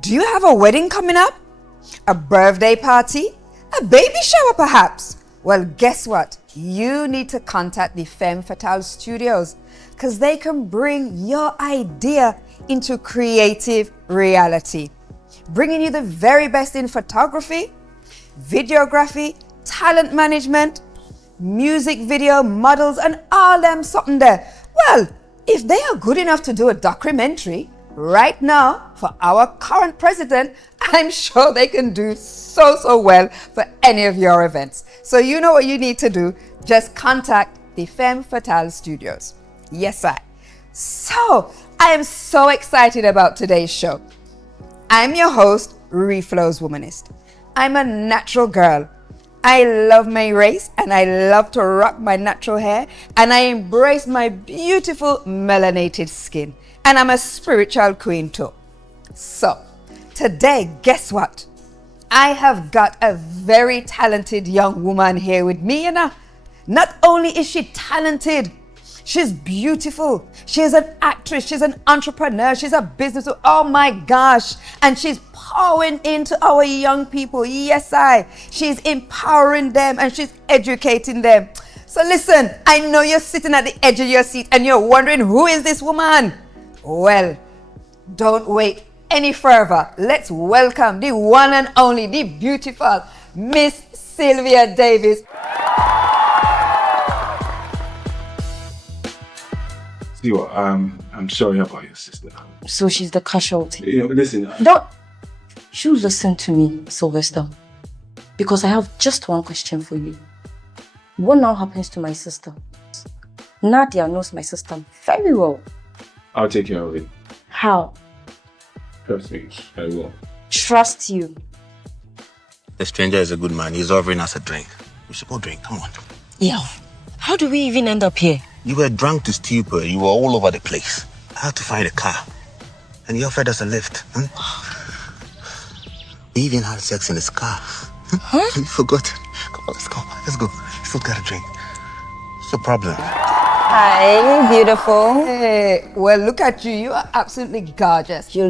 Do you have a wedding coming up? A birthday party? A baby shower perhaps? Well, guess what? You need to contact the Femme Fatale Studios because they can bring your idea into creative reality, bringing you the very best in photography, videography, talent management, music video, models, and all them something there. Well, if they are good enough to do a documentary right now for our current president, I'm sure they can do so well for any of your events. So you know what you need to do. Just contact the Femme Fatale Studios. Yes, I. So I am so excited about today's show. I'm your host, Reflo's Womanist. I'm a natural girl. I love my race and I love to rock my natural hair and I embrace my beautiful melanated skin. And I'm a spiritual queen too. So today, guess what? I have got a very talented young woman here with me, you know. Not only is she talented, she's beautiful. She's an actress, she's an entrepreneur, she's a business. Oh my gosh. And she's pouring into our young people. Yes, she's empowering them and she's educating them. So listen, I know you're sitting at the edge of your seat and you're wondering, who is this woman? Well, don't wait any further. Let's welcome the one and only, the beautiful Miss Sylvia Davis. See what? I'm sorry about your sister. So she's the casualty. You know, listen. Don't you listen to me, Sylvester. Because I have just one question for you. What now happens to my sister? Nadia knows my sister very well. I'll take care of it. How? Trust me, I will. Trust you. The stranger is a good man. He's offering us a drink. We should go drink. Come on. Yeah. How do we even end up here? You were drunk to stupor. You were all over the place. I had to find a car. And he offered us a lift. We even had sex in his car. Huh? You forgot. Come on, let's go. Let's go. Still got a drink. What's the problem? Hi, beautiful. Hey, well, look at you. You are absolutely gorgeous. You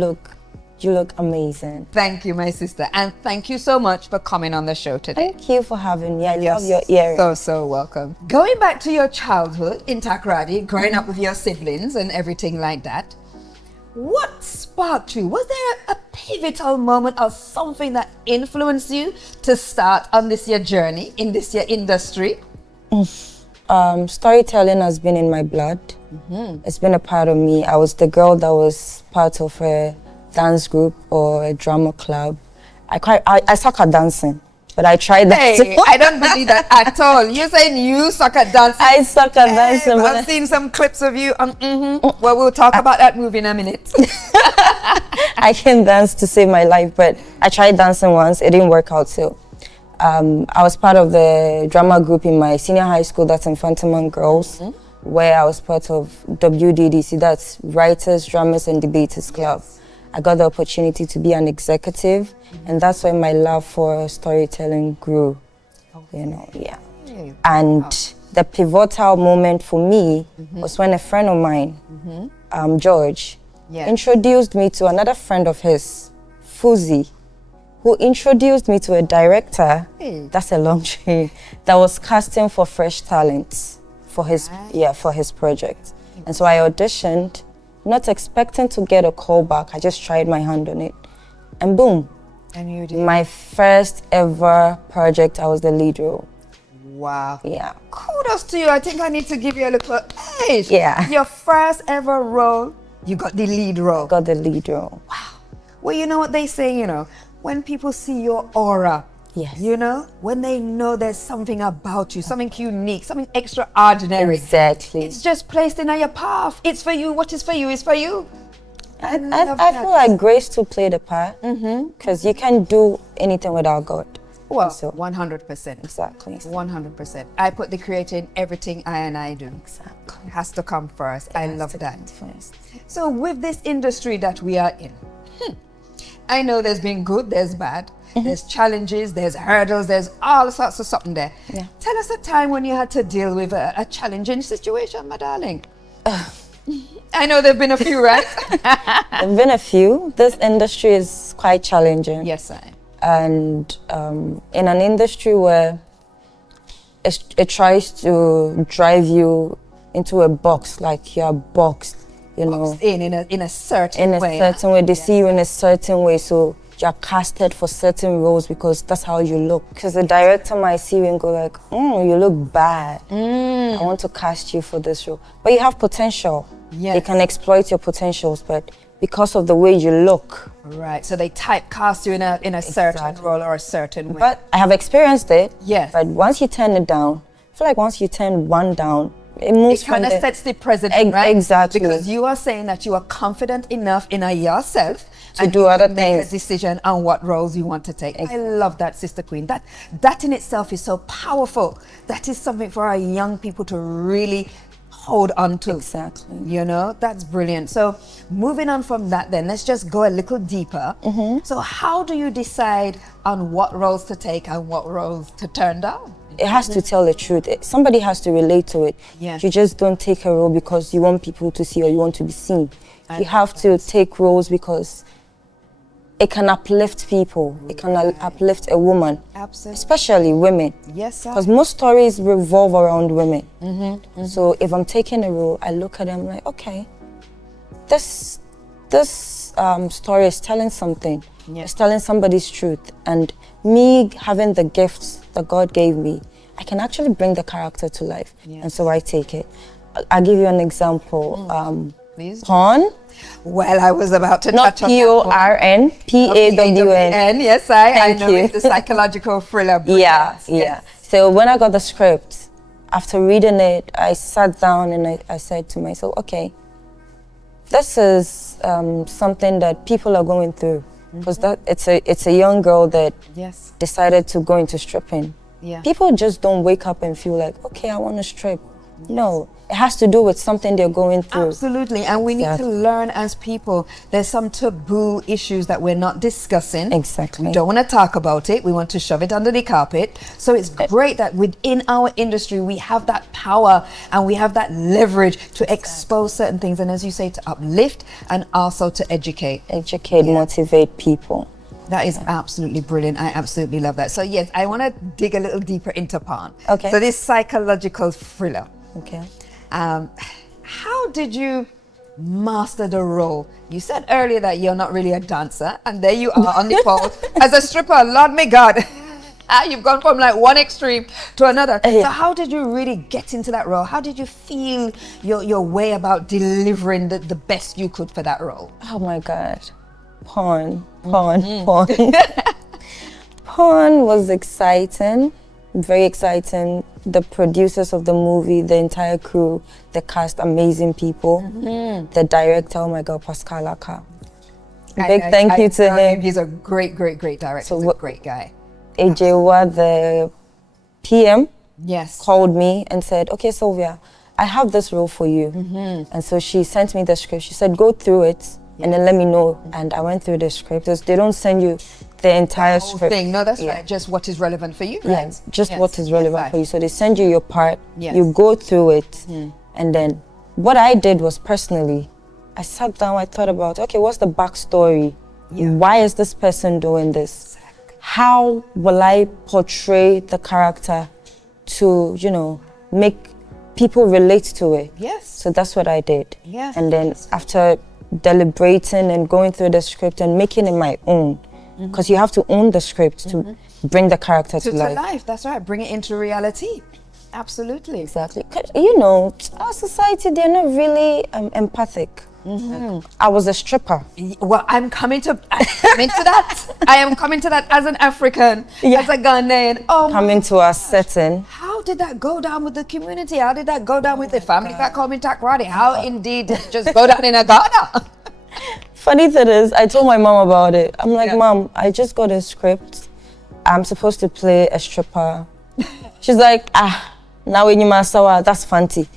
look amazing. Thank you, my sister. And thank you so much for coming on the show today. Thank you for having me. I love your earrings. So welcome. Going back to your childhood in Takoradi, growing up with your siblings and everything like that, what sparked you? Was there a pivotal moment or something that influenced you to start on this your journey in this your industry? Storytelling has been in my blood. It's been a part of me. I was the girl that was part of a dance group or a drama club. I suck at dancing, but I tried that. Hey, I don't believe that at all. You're saying you suck at dancing? I suck at dancing. But I've seen some clips of you. Well, we'll talk about that movie in a minute. I can dance to save my life, but I tried dancing once. It didn't work out too. I was part of the drama group in my senior high school, that's Infantimon Girls, where I was part of WDDC, that's Writers, Drummers and Debaters Club. I got the opportunity to be an executive, and that's when my love for storytelling grew, you know, yeah. And the pivotal moment for me was when a friend of mine, George, introduced me to another friend of his, Fuzi, who introduced me to a director, that's a long chain, that was casting for fresh talent for his, for his project. And so I auditioned, not expecting to get a call back. I just tried my hand on it. And boom. And you did? My first ever project, I was the lead role. Wow. Yeah. Kudos to you. I think I need to give you a little, hey. Yeah. Your first ever role, you got the lead role. Got the lead role. Wow. Well, you know what they say, you know, when people see your aura, you know, when they know there's something about you, something unique, something extraordinary. Exactly. It's just placed in your path. It's for you. What is for you is for you. I feel like grace to play the part, because you can't do anything without God. Well, so, 100%. Exactly. 100%. I put the creator in everything I do. Exactly. It has to come first. I love that. First. So with this industry that we are in, I know there's been good, there's bad, there's challenges, there's hurdles, there's all sorts of something there. Yeah. Tell us a time when you had to deal with a challenging situation, my darling. I know there've been a few, right? There've been a few. This industry is quite challenging. Yes, I. And in an industry where it tries to drive you into a box, like you're boxed, you know. Boxed in a certain way. In a certain way. They see you in a certain way, so you're casted for certain roles because that's how you look. Because the director might see you and go like, you look bad. I want to cast you for this role. But you have potential. Yes. They can exploit your potentials, but because of the way you look. Right, so they typecast you in a certain role or a certain way. But I have experienced it. Yes. But once you turn it down, I feel like once you turn one down, it moves it kind of sets the precedent, right? Exactly. Because you are saying that you are confident enough in yourself to do other things. Make a decision on what roles you want to take. I love that, Sister Queen. That in itself is so powerful. That is something for our young people to really hold on to. Exactly. You know, that's brilliant. So moving on from that then, let's just go a little deeper. So how do you decide on what roles to take and what roles to turn down? It has to tell the truth. Somebody has to relate to it. Yes. You just don't take a role because you want people to see or you want to be seen. You have to take roles because it can uplift people. It can uplift a woman. Absolutely. Especially women. Yes, sir. Because most stories revolve around women. So if I'm taking a role, I look at them like, okay, this story is telling something. Yes. It's telling somebody's truth. And me having the gifts that God gave me, I can actually bring the character to life. Yes. And so I take it. I'll give you an example. Please. Porn. Well, I was about to Not touch on P-O-R-N, P-A-W-N. Yes, I Thank know you. it's the psychological thriller. Yeah. Yes. So when I got the script, after reading it, I sat down and I said to myself, okay, this is something that people are going through. Because it's a young girl that Yes. decided to go into stripping. Yeah. People just don't wake up and feel like, okay, I want to strip. No, it has to do with something they're going through. Absolutely, and we need to learn as people. There's some taboo issues that we're not discussing. Exactly. We don't want to talk about it. We want to shove it under the carpet. So it's great that within our industry, we have that power and we have that leverage to expose certain things. And as you say, to uplift and also to educate. Motivate people. That is absolutely brilliant. I absolutely love that. So yes, I want to dig a little deeper into porn. Okay. So this psychological thriller. Okay. How did you master the role? You said earlier that you're not really a dancer, and there you are on the pole as a stripper. Lord my God. You've gone from like one extreme to another. Yeah. So how did you really get into that role? How did you feel your way about delivering the best you could for that role? Oh my God. Porn. Porn was exciting, very exciting. The producers of the movie, the entire crew, the cast, amazing people. The director, oh my God, Pascal Aka. Big thank you to him. He's a great director. So He's a great guy. Ejewa, the PM, Yes. called me and said, okay, Sylvia, I have this role for you. And so she sent me the script. She said, go through it and then let me know. And I went through the script. They don't send you the entire Whole script. thing. No, that's right. Just what is relevant for you. Yeah, Right? just Yes. what is relevant Yes, for you. So they send you your part, Yes. you go through it, and then what I did was personally, I sat down, I thought about, okay, what's the backstory? Yeah. Why is this person doing this? How will I portray the character to, make people relate to it? Yes. So that's what I did. Yes. And then after deliberating and going through the script and making it my own, because you have to own the script to bring the character to life. That's right. Bring it into reality. Absolutely. Exactly. 'Cause, our society, they're not really empathic. I was a stripper. Well, I'm coming to that. I am coming to that as an African, as a Ghanaian. Oh, Coming to our setting. how did that go down with the community? How did that go down with the family back home in Takrady? How indeed did it just go down in Ghana? Funny thing is, I told my mom about it. I'm like, Mom, I just got a script. I'm supposed to play a stripper. She's like, now when you master, that's fancy.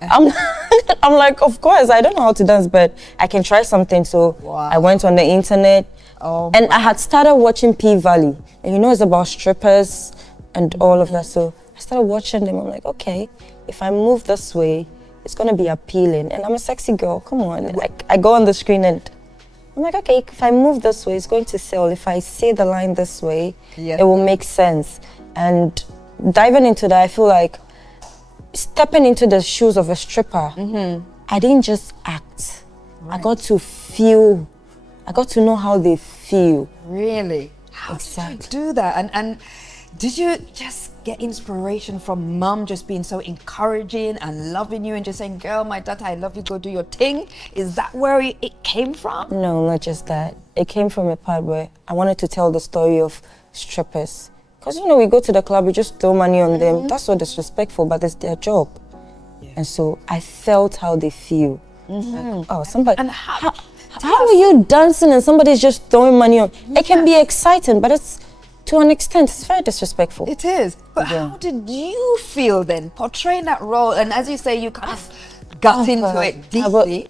I'm like, of course, I don't know how to dance, but I can try something. So I went on the internet, and I had started watching P-Valley. And it's about strippers and all of that. So I started watching them. I'm like, okay, if I move this way, it's gonna be appealing. And I'm a sexy girl, come on. Like, I go on the screen and I'm like, okay, if I move this way, it's going to sell. If I say the line this way, it will make sense. And diving into that, I feel like stepping into the shoes of a stripper, I didn't just act. I got to feel, I got to know how they feel. Really? How did you do that? And did you just get inspiration from mom just being so encouraging and loving you and just saying, girl, my daughter, I love you, go do your thing? Is that where it came from? No, not just that. It came from a part where I wanted to tell the story of strippers. Because, you know, we go to the club, we just throw money on them. That's so disrespectful, but it's their job. And so I felt how they feel. Like, oh, somebody. And how are you dancing and somebody's just throwing money on? It can be exciting, but it's, to an extent, it's very disrespectful. It is. But how did you feel then, portraying that role? And as you say, you kind of got into it deeply.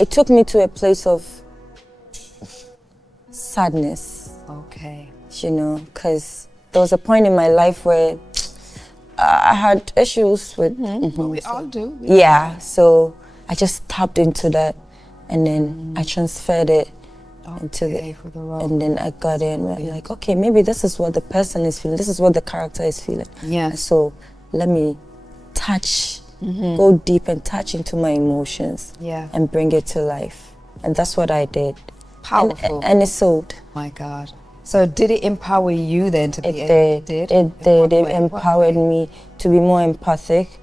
It took me to a place of sadness. Okay. You know, because there was a point in my life where I had issues with... We all do. Yeah, so I just tapped into that and then I transferred it into the role. And then I got in, like, okay, maybe this is what the person is feeling, this is what the character is feeling. Yeah. So let me touch, go deep and touch into my emotions and bring it to life. And that's what I did. Powerful. And it sold. My God. So did it empower you then to be... It did. It empowered me to be more empathic.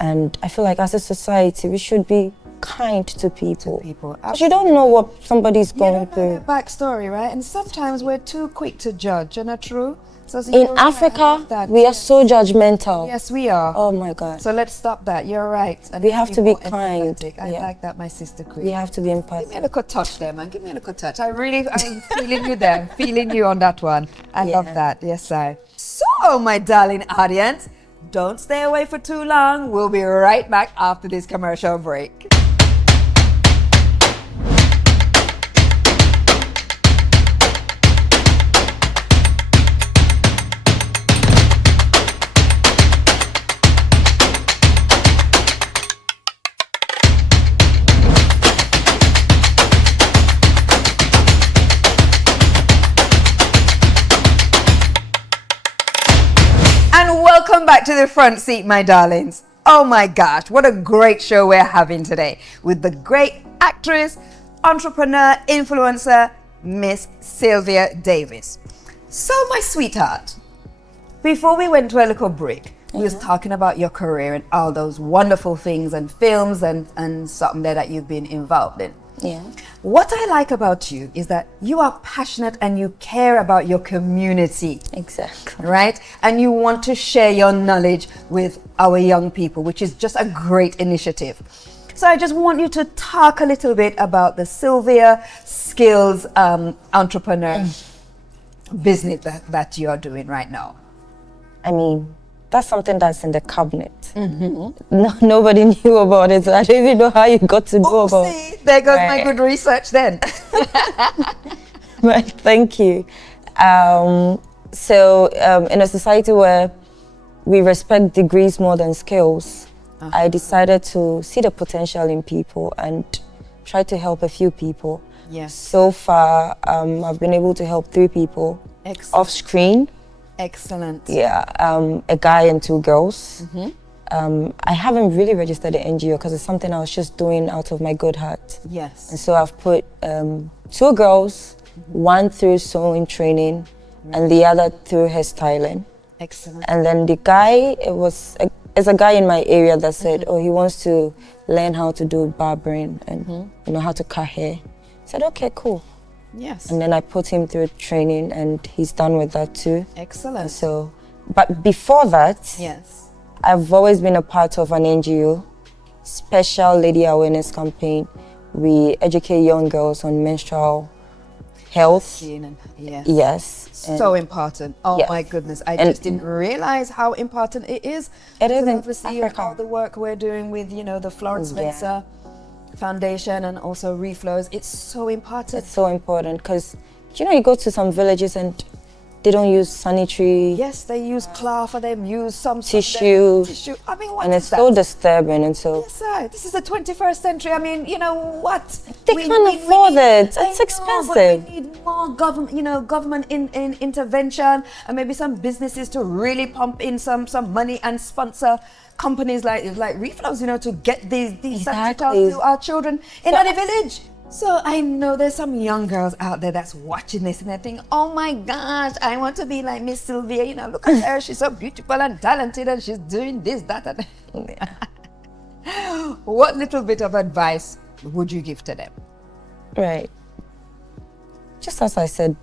And I feel like as a society, we should be kind to people. Because you don't know what somebody's going through. Their backstory, right? And sometimes we're too quick to judge, isn't that true? So in Africa, we are so judgmental. Yes, we are. Oh my God. So let's stop that. You're right. And we have to be kind. I like that, my sister Queen. We have to be empathic. Give me a little touch there, man. Give me a little touch. I'm feeling you there. Feeling you on that one. I love that. Yes, I. So, my darling audience, don't stay away for too long. We'll be right back after this commercial break. Welcome back to the front seat, my darlings. Oh my gosh, what a great show we're having today with the great actress, entrepreneur, influencer, Miss Sylvia Davis. So, my sweetheart, before we went to a little break, we was talking about your career and all those wonderful things and films and something there that you've been involved in. Yeah. What I like about you is that you are passionate and you care about your community. Exactly. Right? And you want to share your knowledge with our young people, which is just a great initiative. So I just want you to talk a little bit about the Sylvia Skills entrepreneur business that you are doing right now. I mean, that's something that's in the cabinet. No, nobody knew about it, so I don't even know how you got to know about it. There goes my good research then. But thank you. So in a society where we respect degrees more than skills, I decided to see the potential in people and try to help a few people. Yes. So far, I've been able to help 3 people off screen. Excellent. Yeah, a guy and 2 girls. I haven't really registered an NGO because it's something I was just doing out of my good heart. Yes. And so I've put 2 girls, one through sewing training and the other through hairstyling. Excellent. And then the guy, it's a guy in my area that said, oh, he wants to learn how to do barbering and you know how to cut hair. I said, okay, cool. Yes. And then I put him through training and he's done with that too. Excellent. So, but before that, yes, I've always been a part of an NGO, Special Lady Awareness Campaign. We educate young girls on menstrual health. Yes. Yes. So important. Oh yes. my goodness. I just didn't realize how important it is. It is in obviously Africa. All the work we're doing with, you know, the Florence Spencer Foundation and also Reflows. It's so important. It's so important because, you know, you go to some villages and They don't use sanitary Yes, they use cloth or they use some tissue. tissue. I mean, what and is it's that? so disturbing. And so Yes, sir. This is the 21st century. I mean, you know what? They can't afford it. It's expensive. We need more government, government in intervention, and maybe some businesses to really pump in some money and sponsor companies like Reflows, to get these Exactly. to our children in the village. So I know there's some young girls out there that's watching this and they think, oh my gosh, I want to be like Miss Sylvia. Look at her. She's so beautiful and talented and she's doing this, that, and What little bit of advice would you give to them? Right. Just as I said,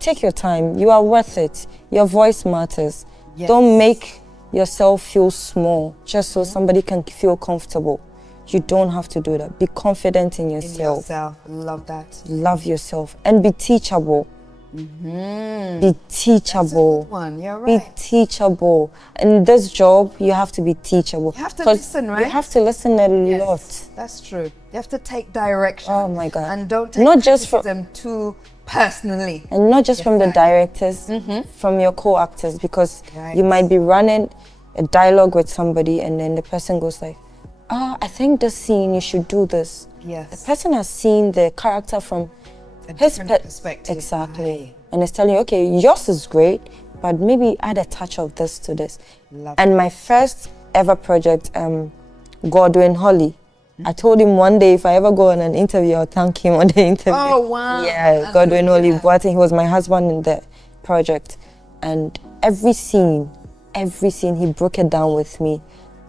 take your time. You are worth it. Your voice matters. Yes. Don't make yourself feel small just so somebody can feel comfortable. You don't have to do that. Be confident in yourself. Love that. Love yourself and be teachable. Be teachable. That's a good one. You're Be right. teachable. In this job, you have to be teachable. You have to 'Cause listen, right? You have to listen a lot. That's true. You have to take direction. Oh my God. And don't take Not just from them too personally. And not just from the directors, from your co-actors, because you might be running a dialogue with somebody and then the person goes like, I think this scene, you should do this. Yes. The person has seen the character from his different perspective. Exactly. And it's telling you, okay, yours is great, but maybe add a touch of this to this. Love and my first ever project, Godwin Holly, I told him one day if I ever go on an interview, I'll thank him on the interview. Oh, wow. Yeah, Godwin Holly Boateng, he was my husband in the project. And every scene, he broke it down with me,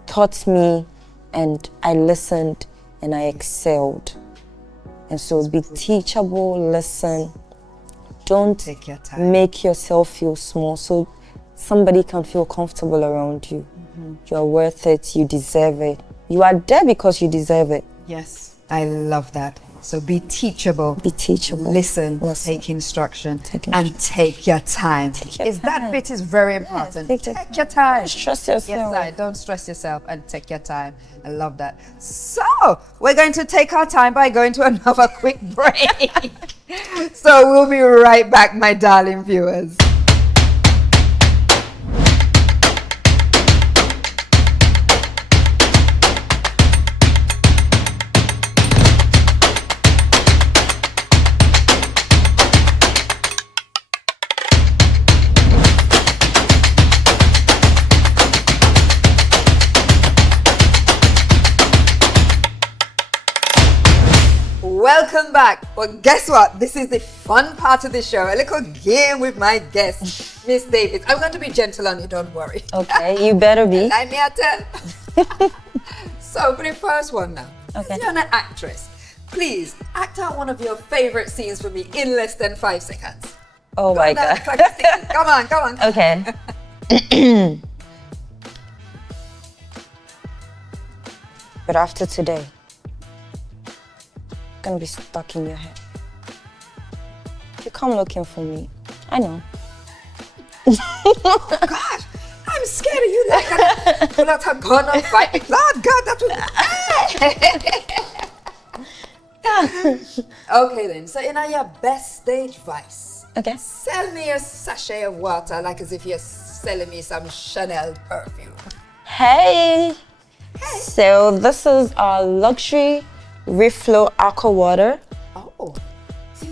taught me, and I listened and I excelled. And so be teachable, listen. Don't Take your time. make yourself feel small so somebody can feel comfortable around you. You're worth it, you deserve it. You are there because you deserve it. Yes, I love that. So be teachable. Be teachable. Listen, Listen. take instruction, Take and take your time. your That time. bit is very important. take Your time. Don't stress yourself. Yes, I don't stress yourself and take your time. I love that. So we're going to take our time by going to another quick break. So we'll be right back, my darling viewers. Welcome back. Well, guess what? This is the fun part of the show. A little game with my guest, Miss Davis. I'm going to be gentle on you, don't worry. Okay, you better be. Let me tell. So for the first one now, Okay. you're an actress. Please act out one of your favorite scenes for me in less than 5 seconds. Oh my Now, God. practice it. Come on, come on. Okay. But after today, I'm gonna be stuck in your head. You come looking for me. I know. God, I'm scared of you like that. Pull out a gun and fight me. Lord God, that was... Okay then, so in your best stage voice, Okay. sell me a sachet of water like as if you're selling me some Chanel perfume. Hey. So this is our luxury Reflo aqua water, Oh,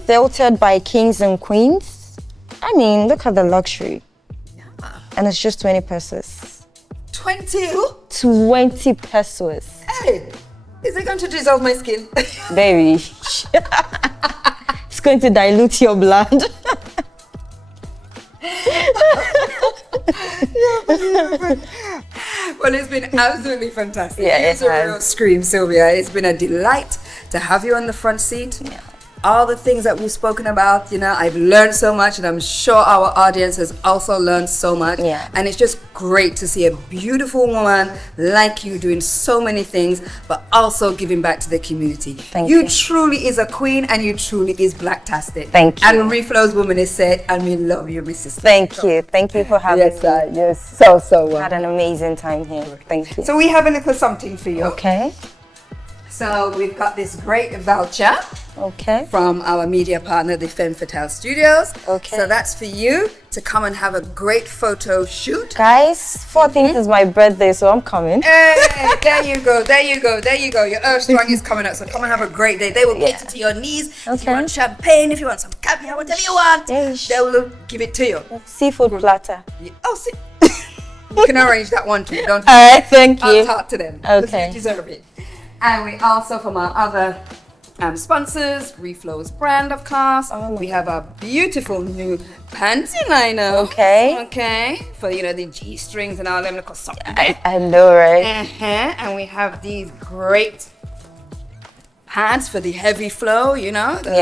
filtered by kings and queens. I mean, look at the luxury. And it's just 20 pesos. 20? 20 pesos. Hey, is it going to dissolve my skin? Baby. It's going to dilute your blood. Well, it's been absolutely fantastic. Yeah, It's it a has. real scream, Sylvia. It's been a delight to have you on the front seat. Yeah. All the things that we've spoken about, I've learned so much, and I'm sure our audience has also learned so much. Yeah. And it's just great to see a beautiful woman like you doing so many things, but also giving back to the community. Thank You you. truly is a queen, and you truly is blacktastic. Thank you. And Reflow's woman is said, and we love you, my sister. Thank you. Thank you for having Yes, me. sir. Yes, so well. Had an amazing time here. Thank you. So we have a little something for you. Okay. So we've got this great voucher Okay. from our media partner, the Femme Fatale Studios. Okay. So that's for you to come and have a great photo shoot. Guys, 14th is my birthday, so I'm coming. Hey, there you go, there you go, there you go. Your Earth Strong is coming up, so come and have a great day. They will cater to your needs. If you Okay. want champagne, if you want some caviar, whatever you want, Yes. they will give it to you. Seafood platter. Oh, see, you can arrange that one too, don't you? All right, thank I'll you. talk to them. 'cause Okay. You deserve it. And we also, from our other sponsors, Reflo's brand, of course. Oh, we have a beautiful new panty liner. Okay. Okay. For, the G strings and all them little something. I know, right? And we have these great pads for the heavy flow, the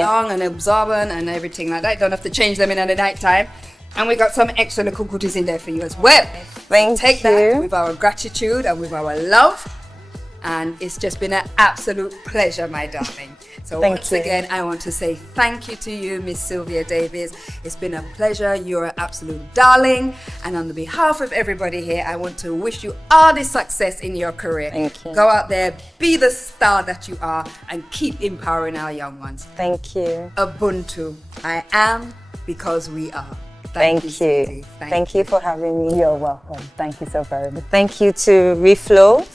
long and absorbent and everything like that. Don't have to change them in at the night time. And we got some extra little goodies in there for you as well. Thank Take you. that with our gratitude and with our love. And it's just been an absolute pleasure, my darling. So Thank once you. again, I want to say thank you to you, Miss Sylvia Davis. It's been a pleasure. You're an absolute darling. And on behalf of everybody here, I want to wish you all the success in your career. Thank you. Go out there, be the star that you are, and keep empowering our young ones. Thank you. Ubuntu. I am because we are. Thank you. sweetie. Thank you for having me. You're welcome. Thank you so very much. Thank you to Reflo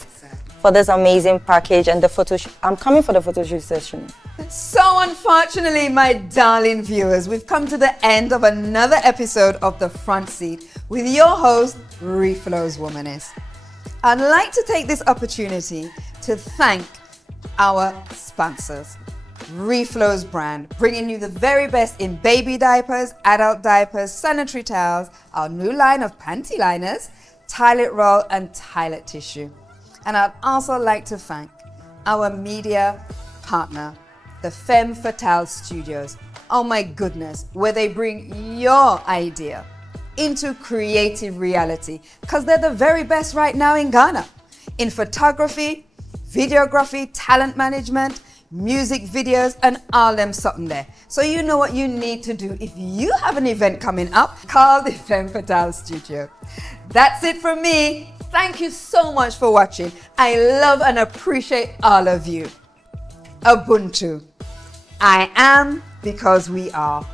for this amazing package and the photo shoot. I'm coming for the photo shoot session. So unfortunately, my darling viewers, we've come to the end of another episode of The Front Seat with your host, Reflo's Womanist. I'd like to take this opportunity to thank our sponsors. Reflo's brand, bringing you the very best in baby diapers, adult diapers, sanitary towels, our new line of panty liners, toilet roll and toilet tissue. And I'd also like to thank our media partner, the Femme Fatale Studios. Oh my goodness, where they bring your idea into creative reality, because they're the very best right now in Ghana in photography, videography, talent management, music videos, and all them something there. So you know what you need to do. If you have an event coming up, call the Femme Fatale Studio. That's it from me. Thank you so much for watching. I love and appreciate all of you. Ubuntu. I am because we are.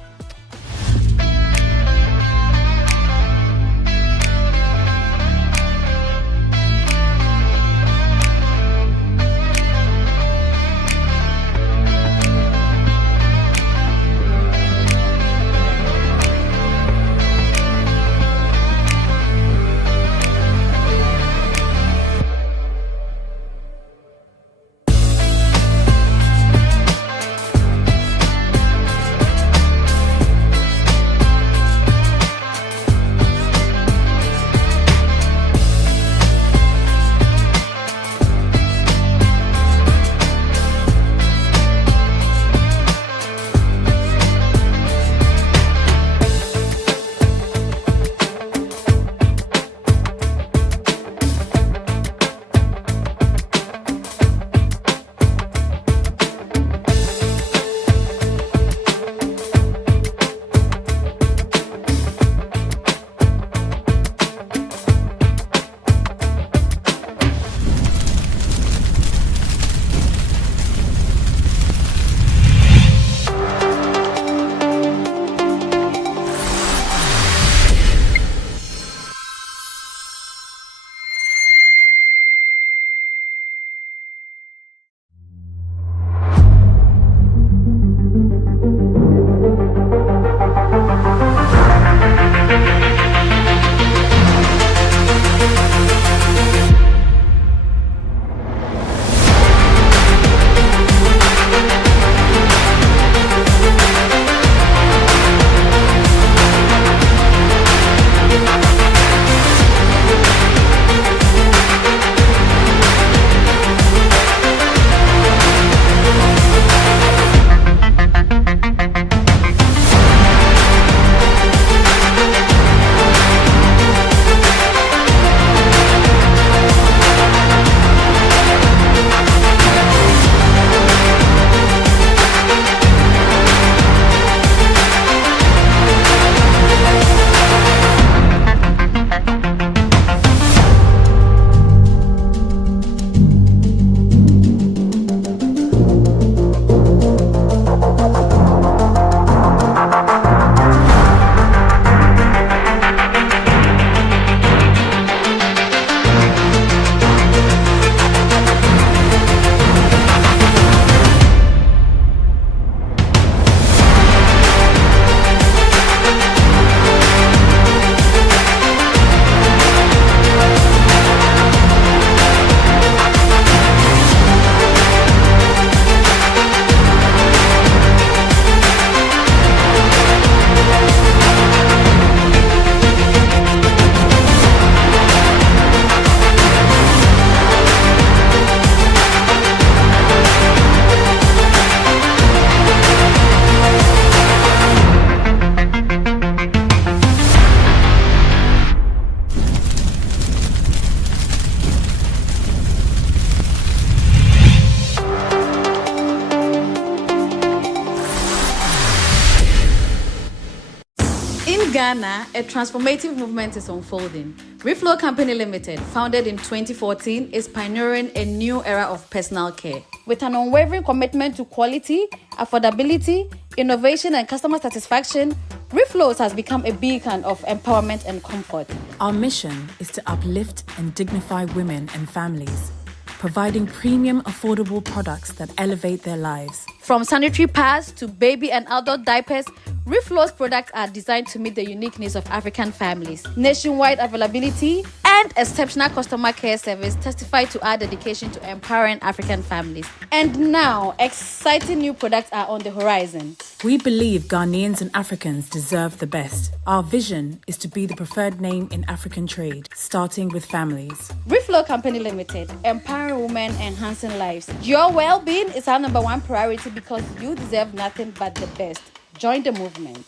In Ghana, a transformative movement is unfolding. Reflo Company Limited, founded in 2014, is pioneering a new era of personal care. With an unwavering commitment to quality, affordability, innovation, and customer satisfaction, Reflo has become a beacon of empowerment and comfort. Our mission is to uplift and dignify women and families, providing premium, affordable products that elevate their lives. From sanitary pads to baby and adult diapers, Reflo's products are designed to meet the unique needs of African families. Nationwide availability and exceptional customer care service testify to our dedication to empowering African families. And now, exciting new products are on the horizon. We believe Ghanaians and Africans deserve the best. Our vision is to be the preferred name in African trade, starting with families. Reflo Company Limited, empowering women, enhancing lives. Your well-being is our number one priority because you deserve nothing but the best. Join the movement.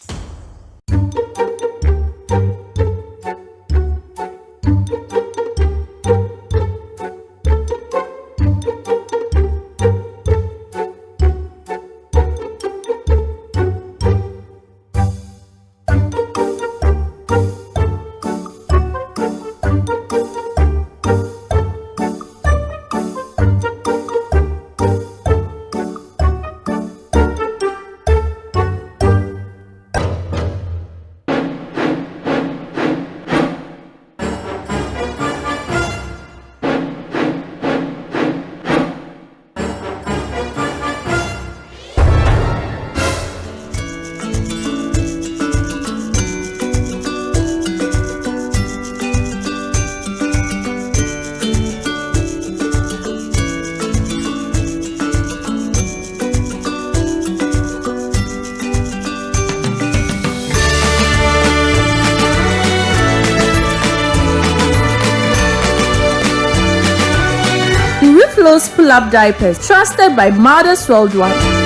Reflo's pull-up diapers, trusted by mothers worldwide.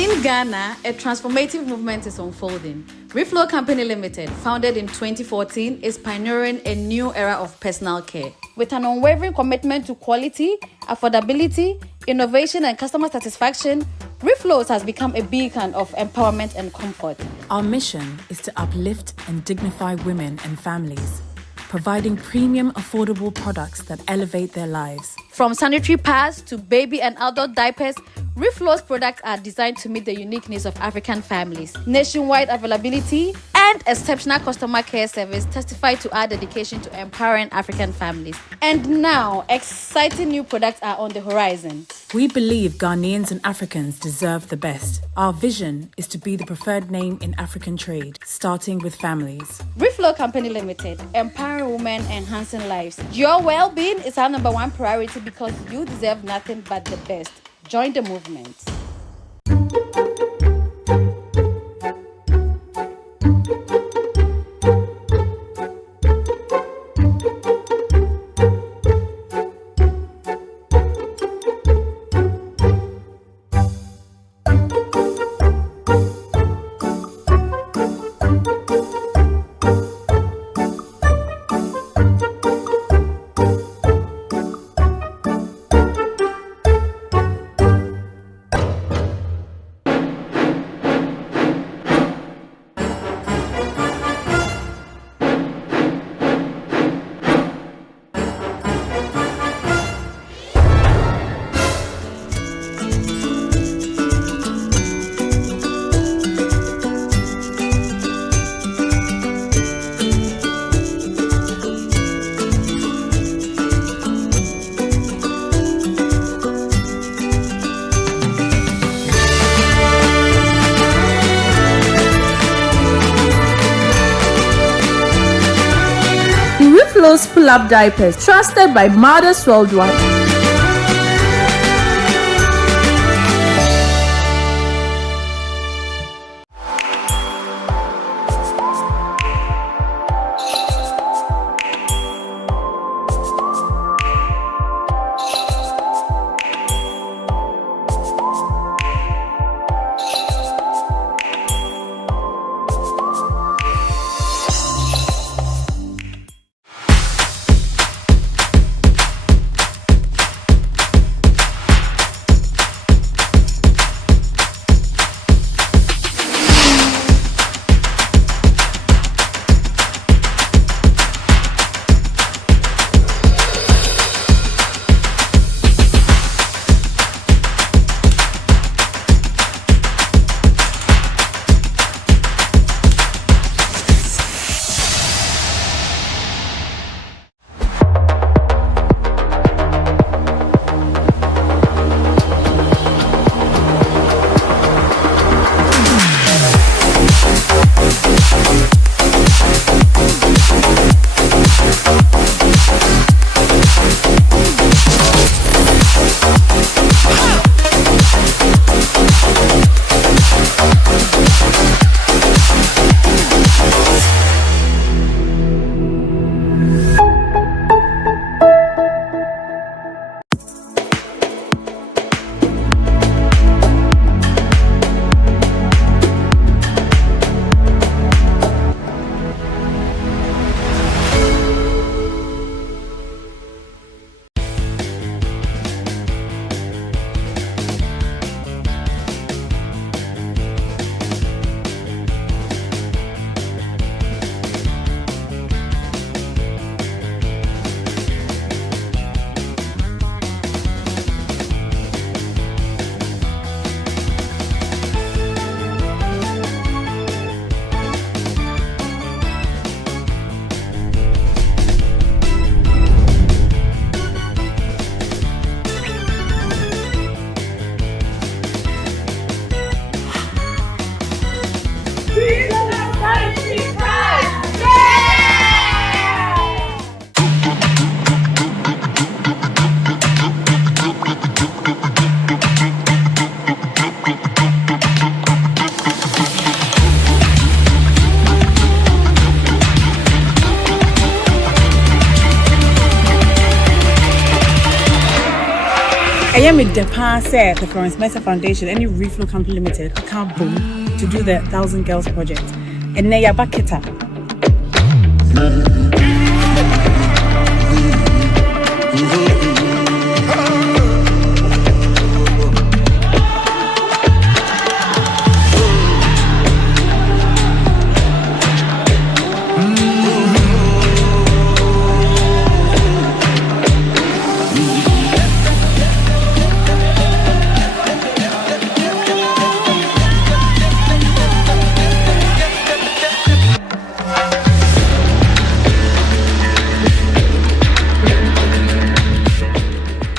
In Ghana, a transformative movement is unfolding. Reflo Company Limited, founded in 2014, is pioneering a new era of personal care. With an unwavering commitment to quality, affordability, innovation, and customer satisfaction, Reflo has become a beacon of empowerment and comfort. Our mission is to uplift and dignify women and families, providing premium, affordable products that elevate their lives. From sanitary pads to baby and adult diapers, Reflo's products are designed to meet the unique needs of African families. Nationwide availability and exceptional customer care service testify to our dedication to empowering African families. And now, exciting new products are on the horizon. We believe Ghanaians and Africans deserve the best. Our vision is to be the preferred name in African trade, starting with families. Reflo Company Limited, empowering women, enhancing lives. Your well-being is our number one priority because you deserve nothing but the best. Join the movement. Reflo's pull-up diapers, trusted by mothers worldwide. Yeah, me depend say the Florence Mesa Foundation, any Reflo Company Limited, I can't boom to do the 1,000 Girls project. And then you're back it up.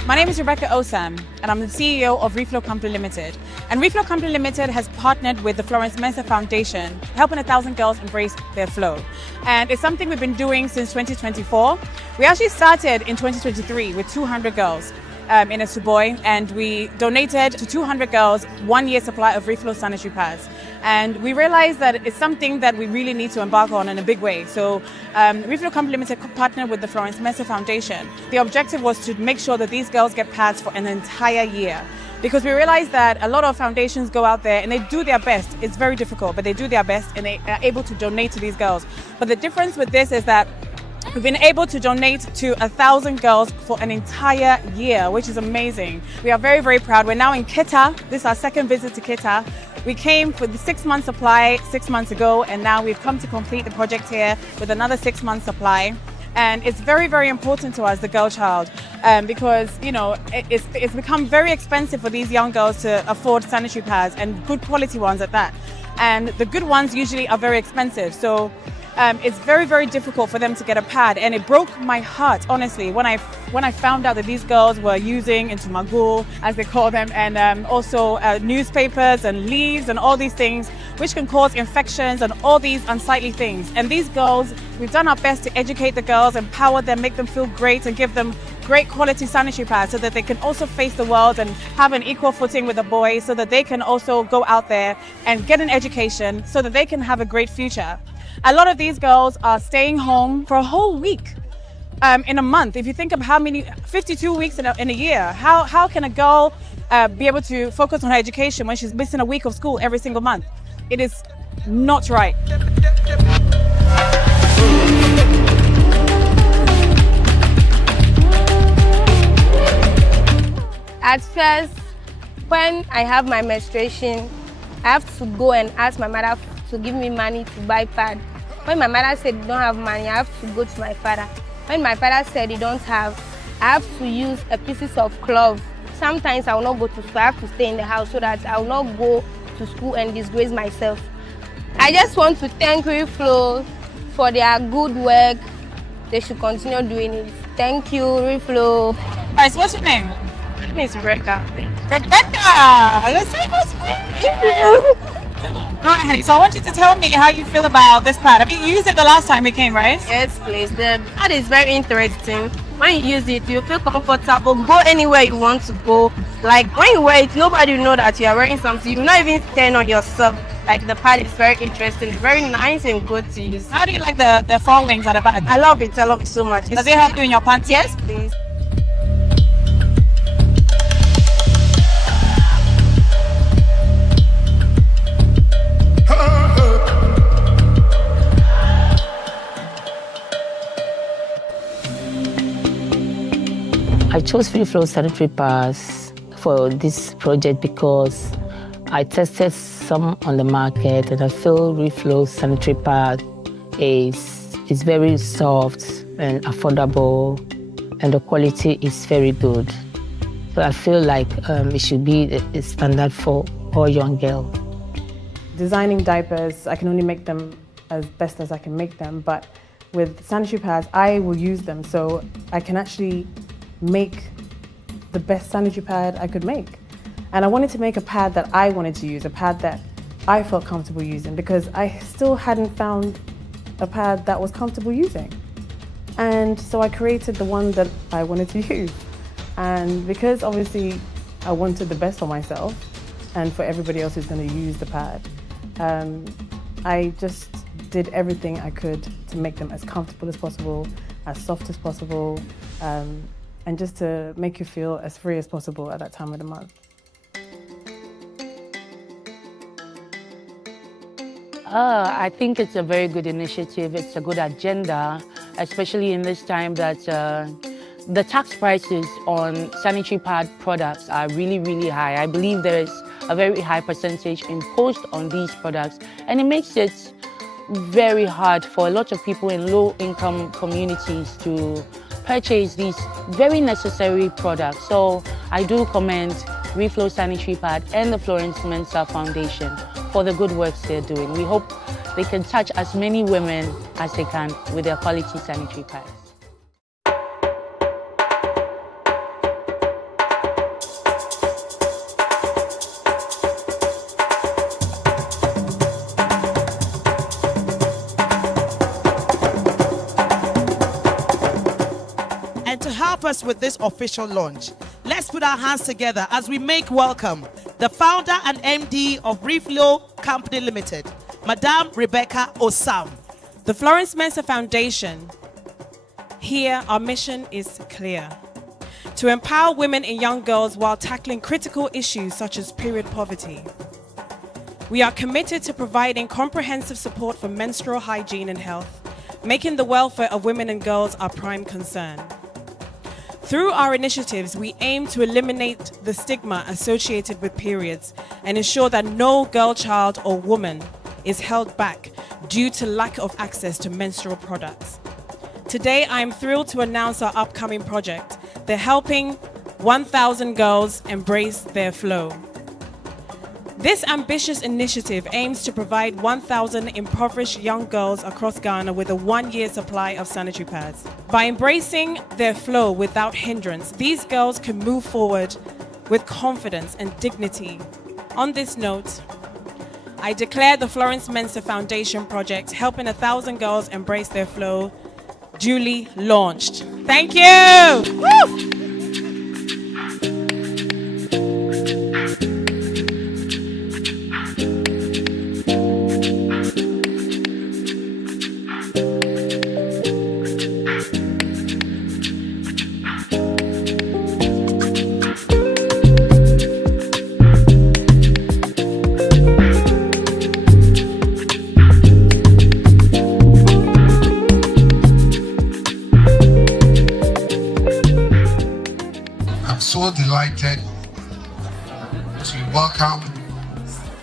My name is Rebecca Osam, and I'm the CEO of Reflo Company Limited. And Reflo Company Limited has partnered with the Florence Mesa Foundation, helping 1,000 girls embrace their flow. And it's something we've been doing since 2024. We actually started in 2023 with 200 girls in a Suboy, and we donated to 200 girls 1 year supply of Reflo sanitary pads. And we realized that it's something that we really need to embark on in a big way. So Reflo Company Limited partnered with the Florence Mesa Foundation. The objective was to make sure that these girls get pads for an entire year. Because we realized that a lot of foundations go out there and they do their best. It's very difficult, but they do their best and they are able to donate to these girls. But the difference with this is that we've been able to donate to 1,000 girls for an entire year, which is amazing. We are very, very proud. We're now in Kita. This is our second visit to Kita. We came for the 6-month supply 6 months ago, and now we've come to complete the project here with another 6-month supply. And it's very, very important to us, the girl child, because, you know, it's become very expensive for these young girls to afford sanitary pads, and good quality ones at that. And the good ones usually are very expensive. So it's very, very difficult for them to get a pad, and it broke my heart, honestly, when I found out that these girls were using into magul, as they call them, and also newspapers and leaves and all these things, which can cause infections and all these unsightly things. And these girls, we've done our best to educate the girls, empower them, make them feel great, and give them great quality sanitary pads so that they can also face the world and have an equal footing with the boys, so that they can also go out there and get an education so that they can have a great future. A lot of these girls are staying home for a whole week in a month. If you think of how many, 52 weeks in a year, how can a girl be able to focus on her education when she's missing a week of school every single month? It is not right. At first, when I have my menstruation, I have to go and ask my mother to give me money to buy pad. When my mother said you don't have money, I have to go to my father. When my father said he don't have, I have to use a pieces of cloth. Sometimes I will not go to school. I have to stay in the house so that I will not go to school and disgrace myself. I just want to thank Reflo for their good work. They should continue doing it. Thank you, Reflo. Guys, what's your name? My name is Rebecca. Rebecca! Let's say what's Go ahead. So I want you to tell me how you feel about this pad. Have you used it the last time we came, right? Yes, please. The pad is very interesting. When you use it, you feel comfortable. Go anywhere you want to go. Like when you wear it, nobody will know that you are wearing something. You do not even stand on yourself. Like the pad is very interesting, very nice and good to use. How do you like the foldings at the back? I love it. I love it so much. Does it help you in your pants? Yes, please. I chose Reflo sanitary pads for this project because I tested some on the market and I feel Reflo sanitary pad is very soft and affordable and the quality is very good. So I feel like it should be a standard for all young girls. Designing diapers, I can only make them as best as I can make them, but with sanitary pads, I will use them so I can actually make the best sanitary pad I could make. And I wanted to make a pad that I wanted to use, a pad that I felt comfortable using, because I still hadn't found a pad that was comfortable using. And so I created the one that I wanted to use. And because obviously I wanted the best for myself and for everybody else who's going to use the pad, I just did everything I could to make them as comfortable as possible, as soft as possible, and just to make you feel as free as possible at that time of the month. I think it's a very good initiative. It's a good agenda, especially in this time that the tax prices on sanitary pad products are really, really high. I believe there is a very high percentage imposed on these products, and it makes it very hard for a lot of people in low-income communities to purchase these very necessary products. So I do commend Reflo Sanitary Pad and the Florence Mensah Foundation for the good works they're doing. We hope they can touch as many women as they can with their quality sanitary pads. And to help us with this official launch, let's put our hands together as we make welcome the founder and MD of Reflo Company Limited, Madame Rebecca Osam. The Florence Mensah Foundation, here our mission is clear: to empower women and young girls while tackling critical issues such as period poverty. We are committed to providing comprehensive support for menstrual hygiene and health, making the welfare of women and girls our prime concern. Through our initiatives, we aim to eliminate the stigma associated with periods and ensure that no girl, child, or woman is held back due to lack of access to menstrual products. Today, I am thrilled to announce our upcoming project, the Helping 1,000 Girls Embrace Their Flow. This ambitious initiative aims to provide 1,000 impoverished young girls across Ghana with a 1-year supply of sanitary pads. By embracing their flow without hindrance, these girls can move forward with confidence and dignity. On this note, I declare the Florence Mensah Foundation project, Helping 1,000 Girls Embrace Their Flow, duly launched. Thank you! Woo! So delighted to welcome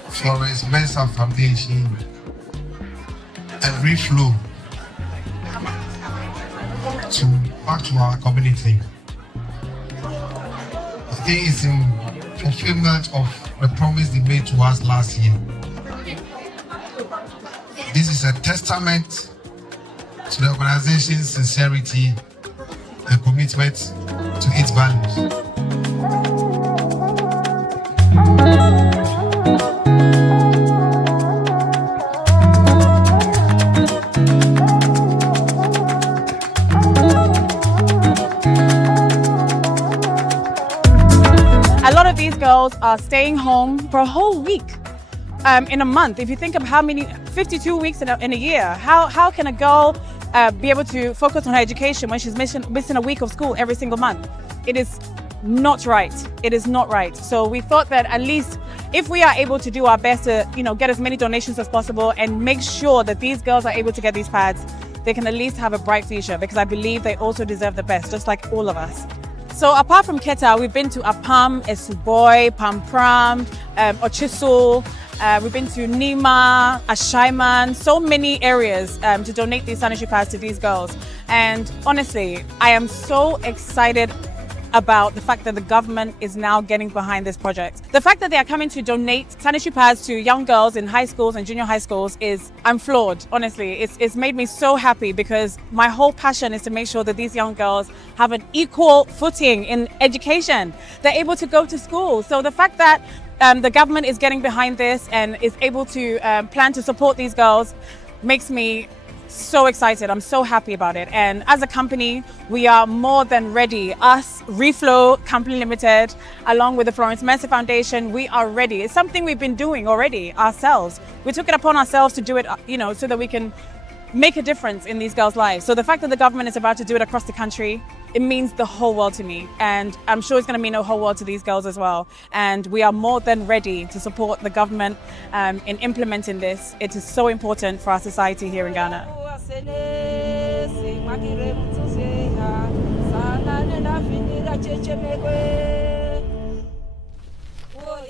Florence Mensah Foundation and Reflo back to our community. I think it's in fulfillment of the promise they made to us last year. This is a testament to the organization's sincerity and commitment to its values. A lot of these girls are staying home for a whole week in a month. If you think of how many, 52 weeks in a year, how can a girl be able to focus on her education when she's missing a week of school every single month? It is not right. It is not right. So we thought that at least if we are able to do our best to, get as many donations as possible and make sure that these girls are able to get these pads, they can at least have a bright future, because I believe they also deserve the best, just like all of us. So apart from Keta, we've been to Apam, Esuboi, Pampram, Ochisul, we've been to Nima, Ashaiman, so many areas to donate these sanitary pads to these girls. And honestly, I am so excited about the fact that the government is now getting behind this project. The fact that they are coming to donate sanitary pads to young girls in high schools and junior high schools I'm floored, honestly. It's made me so happy, because my whole passion is to make sure that these young girls have an equal footing in education. They're able to go to school. So the fact that the government is getting behind this and is able to plan to support these girls makes me so excited. I'm so happy about it. And as a company, we are more than ready. Us, Reflo Company Limited, along with the Florence Mensah Foundation, we are ready. It's something we've been doing already ourselves. We took it upon ourselves to do it, so that we can make a difference in these girls' lives. So the fact that the government is about to do it across the country, it means the whole world to me. And I'm sure it's going to mean the whole world to these girls as well. And we are more than ready to support the government in implementing this. It is so important for our society here in Ghana.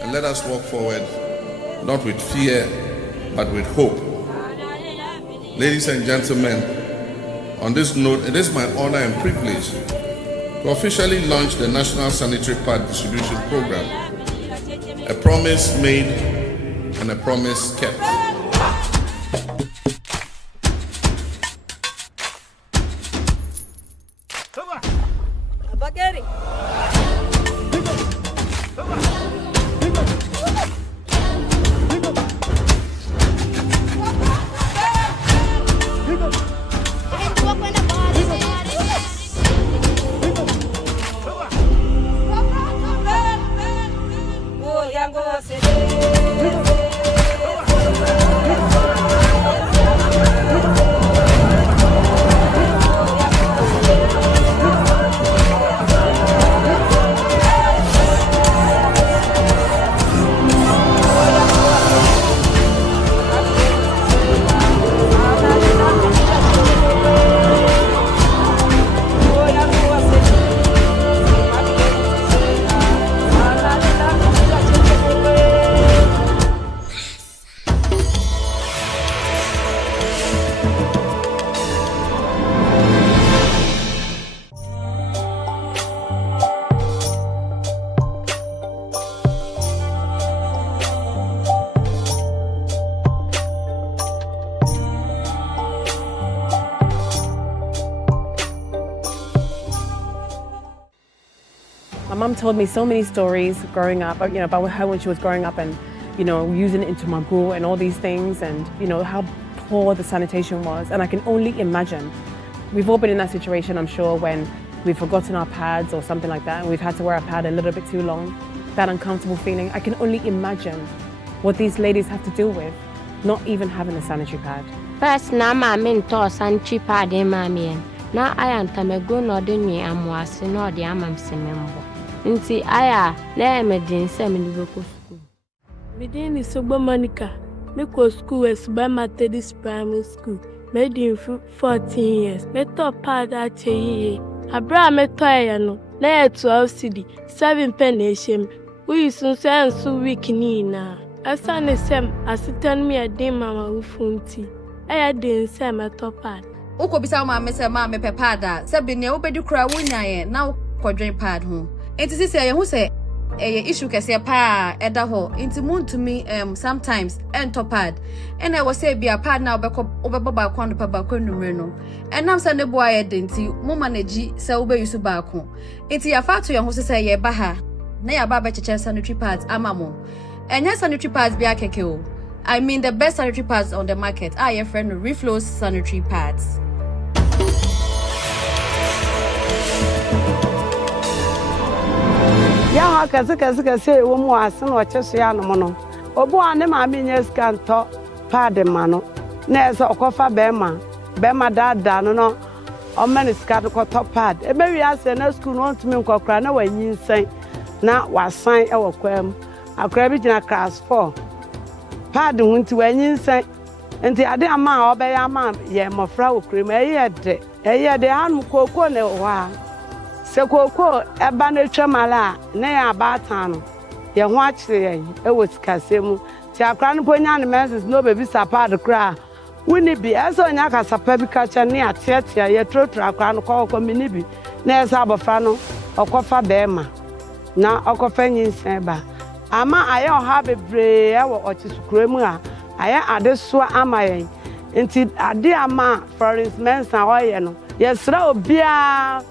And let us walk forward, not with fear, but with hope. Ladies and gentlemen, on this note, it is my honor and privilege to officially launch the National Sanitary Pad Distribution Program. A promise made and a promise kept. My mom told me so many stories growing up, about her when she was growing up and, using it into my gruel and all these things and, how poor the sanitation was. And I can only imagine. We've all been in that situation, I'm sure, when we've forgotten our pads or something like that and we've had to wear a pad a little bit too long. That uncomfortable feeling. I can only imagine what these ladies have to deal with, not even having a sanitary pad. First, na mama to sanitary pad mami. Na ayanta mego no de nwi amwase no de amamsemembo. Nti aya na emedin se me go school. Midin is Sogba Monica. Me go school as by Methodist Primary School. Made in 14 years. Me to pad at ye. Abra me toya no. Na 12 cedi. 7 penny shem. We soon say so week ni na. Asa ne sem asitan me adin mama ufunti. Aya din se me to pad. Uko bisa mama se mama pe pad a. Se bi ne obedi kura wonyaye na kodwen pad ho. Enti sisi aye hu se issue kese pa eda ho. Enti muntumi sometimes entopad. And I was say be a pad now obeba ba kwando pa ba kwanumre no. Enam se ne bo aye denti mo manage se obe yusu ba ko. Enti ya fa to ye hu se ye ba ha. Na ya ba cheche sanitary pads amamo. Enya sanitary pads be akeke o. I mean the best sanitary pads on the market are your friend Reflo sanitary pads. Ya kaze wo mu ase no cheso ya no no obu ane ma me nya scan to pad ma no na ese okofa be ma dada no o mani scan ko to pad e be wi ase na school no ntumi nkokra na wanyi nsan na wasan e wokwam akra bi gina class 4 pad hunti wanyi nsan enti ade ama obe ya ama ye mofra wokrem eye de anu koko ne wa sekoko eba na twamala na ya abata no ye ho akire ye wo sikasemu ti akra no ponya ne menses no baby sapad kra woni bi eso nya ka sapa bi ka cha ne atiatia ye trotra akra no ko mini bi na esa abofra no okofa bema na okofa nyinsen ba ama aye oha bebre e wo ochisukuru a aye adeso amaye nti ade ama Florence Mensa oye no yesra obia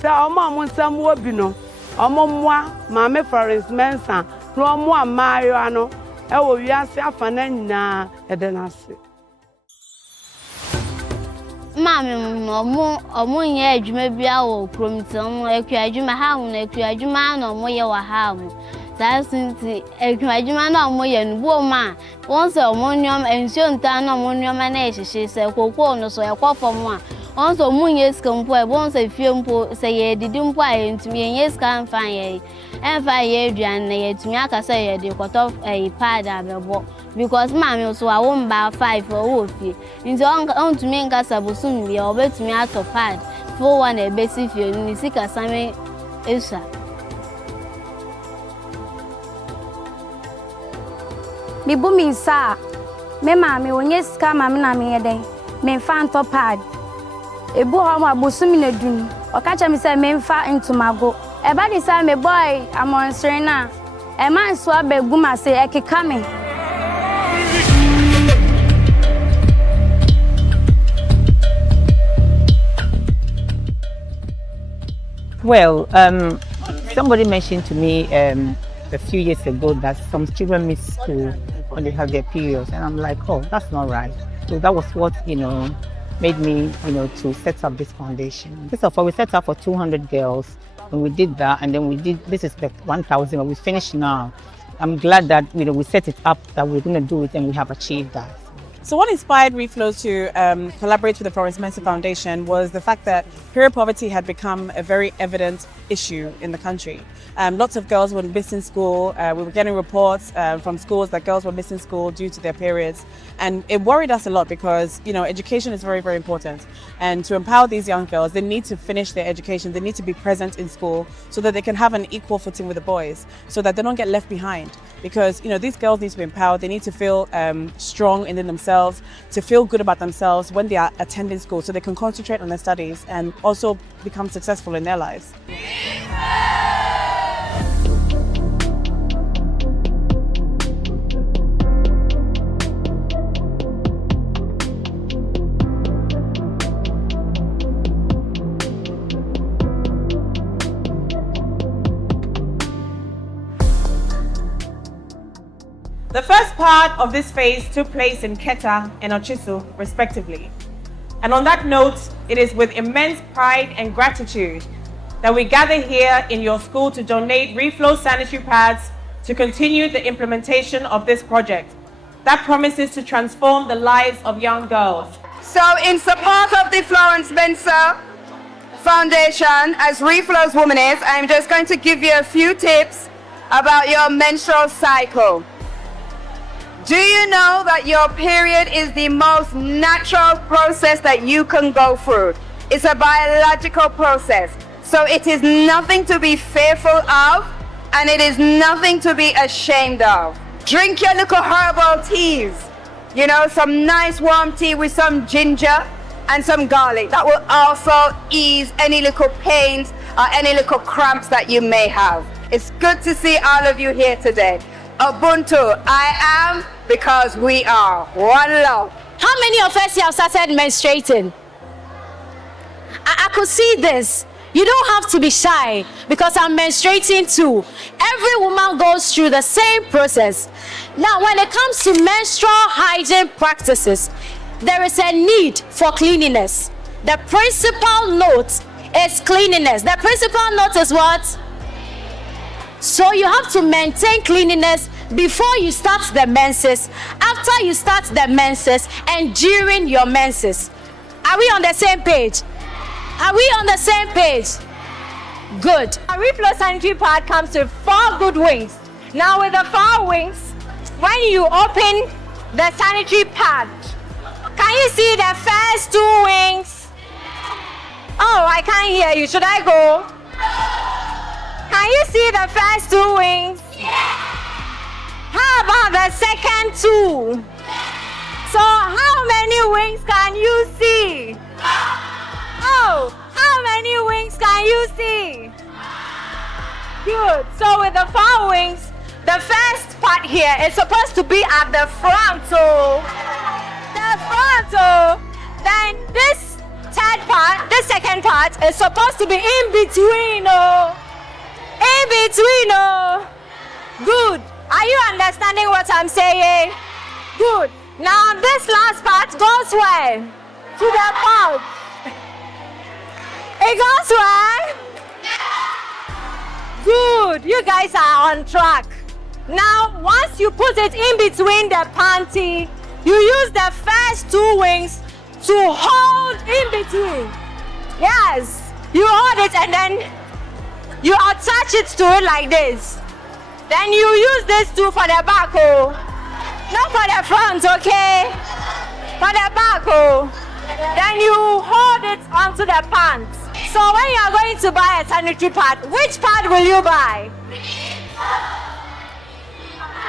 se omo amunsam wo bi no omo moa maame Florence Mensa no omo amayo ano e wo wiase afana nyina edenase Mami omo nye adwuma bia wo kromtom akua adwuma ha hu na akua adwuma na omo ye wa ha mu santi akua adwuma na omo ye nubo ma won se omo nyom ensio nta na omo nyom na ehihye se kokko no so ekofo mu a Also, moon yes come for once a film po say didn't buy to me, and yes, can find ye. And 5 years, and to me, I can say they cut off a pad because mammy so I won't buy 5 for Wolfie. Into on to me and Cassable soon be over to me out of pad for one a basic field in the sick as I may. Me booming, sir. Me mammy, when yes, come, I'm not me a day. Me fan top pad. A boy, I'm a busumina dune, or catch me say, me far into my go. A body say, me boy, I'm on Serena. A man swab a boomer say, I can come. Well, somebody mentioned to me a few years ago that some children miss school when they have their periods, and I'm like, oh, that's not right. So that was what made me to set up this foundation. First of all, we set up for 200 girls, and we did that, and then we did this is like 1,000, but we finished now. I'm glad that we set it up that we're going to do it, and we have achieved that. So what inspired Reflo to collaborate with the Florence Mensah Foundation was the fact that period poverty had become a very evident issue in the country. Lots of girls were missing school. We were getting reports from schools that girls were missing school due to their periods. And it worried us a lot because, education is very, very important. And to empower these young girls, they need to finish their education. They need to be present in school so that they can have an equal footing with the boys, so that they don't get left behind. Because, these girls need to be empowered. They need to feel strong in themselves, to feel good about themselves when they are attending school, so they can concentrate on their studies and also become successful in their lives. The first part of this phase took place in Keta and Ochisu, respectively. And on that note, it is with immense pride and gratitude that we gather here in your school to donate Reflo sanitary pads to continue the implementation of this project that promises to transform the lives of young girls. So in support of the Florence Mensah Foundation, as Reflo's womanist, I'm just going to give you a few tips about your menstrual cycle. Do you know that your period is the most natural process that you can go through? It's a biological process. So it is nothing to be fearful of, and it is nothing to be ashamed of. Drink your little herbal teas. Some nice warm tea with some ginger and some garlic. That will also ease any little pains or any little cramps that you may have. It's good to see all of you here today. Ubuntu, I am because we are. One love. How many of us have started menstruating? I could see this. You don't have to be shy because I'm menstruating too. Every woman goes through the same process. Now, when it comes to menstrual hygiene practices, there is a need for cleanliness. The principal note is cleanliness. The principal note is what? So you have to maintain cleanliness before you start the menses, after you start the menses, and during your menses. Are we on the same page? Are we on the same page? Good. A Reflo sanitary pad comes with 4 good wings. Now with the 4 wings, when you open the sanitary pad, can you see the first 2 wings? Oh, I can't hear you. Should I go? Can you see the first 2 wings? How about the second 2? So how many wings can you see? Oh, how many wings can you see? Good. So with the 4 wings, the first part here is supposed to be at the frontal. The frontal. Then this third part, the second part, is supposed to be in between. In between. Good. Are you understanding what I'm saying? Good. Now this last part goes where? To the pouch. It goes where? Good. You guys are on track. Now, once you put it in between the panty, you use the first 2 wings to to hold in between. Yes, you hold it and then you attach it to it like this. Then you use this too for the back, oh. Not for the front, okay? For the back, oh. Then you hold it onto the pants. So when you are going to buy a sanitary pad, which pad will you buy?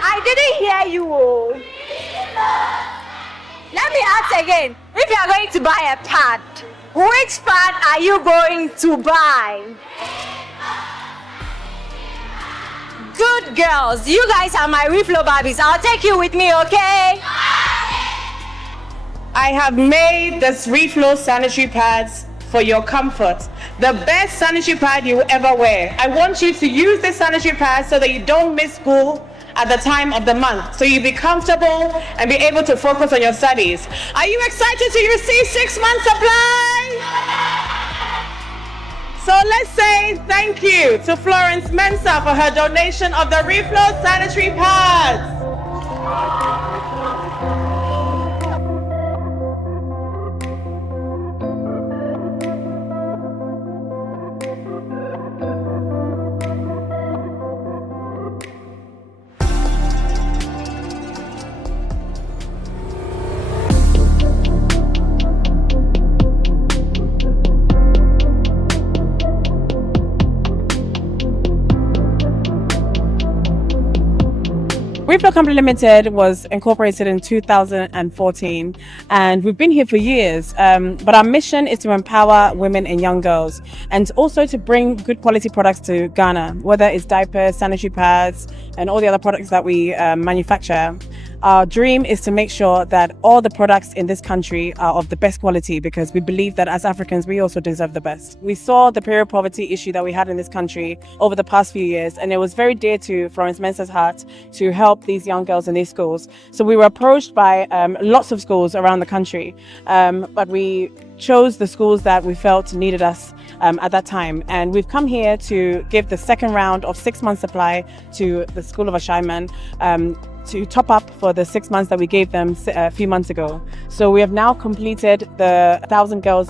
I didn't hear you, oh. Let me ask again. If you are going to buy a pad, which pad are you going to buy? Good girls. You guys are my Reflo Barbies. I'll take you with me, okay? I have made this Reflo sanitary pads for your comfort. The best sanitary pad you will ever wear. I want you to use this sanitary pad so that you don't miss school at the time of the month, so you be comfortable and be able to focus on your studies. Are you excited to receive 6 months supply? So let's say thank you to Florence Mensah for her donation of the Reflo sanitary pads. Reflo Company Limited was incorporated in 2014 and we've been here for years, but our mission is to empower women and young girls and also to bring good quality products to Ghana, whether it's diapers, sanitary pads and all the other products that we manufacture. Our dream is to make sure that all the products in this country are of the best quality because we believe that as Africans, we also deserve the best. We saw the period poverty issue that we had in this country over the past few years, and it was very dear to Florence Mensah's heart to help these young girls in these schools. So we were approached by lots of schools around the country, but we chose the schools that we felt needed us at that time. And we've come here to give the second round of 6 months supply to the School of Ashaiman to top up for the 6 months that we gave them a few months ago. So we have now completed the 1,000 Girls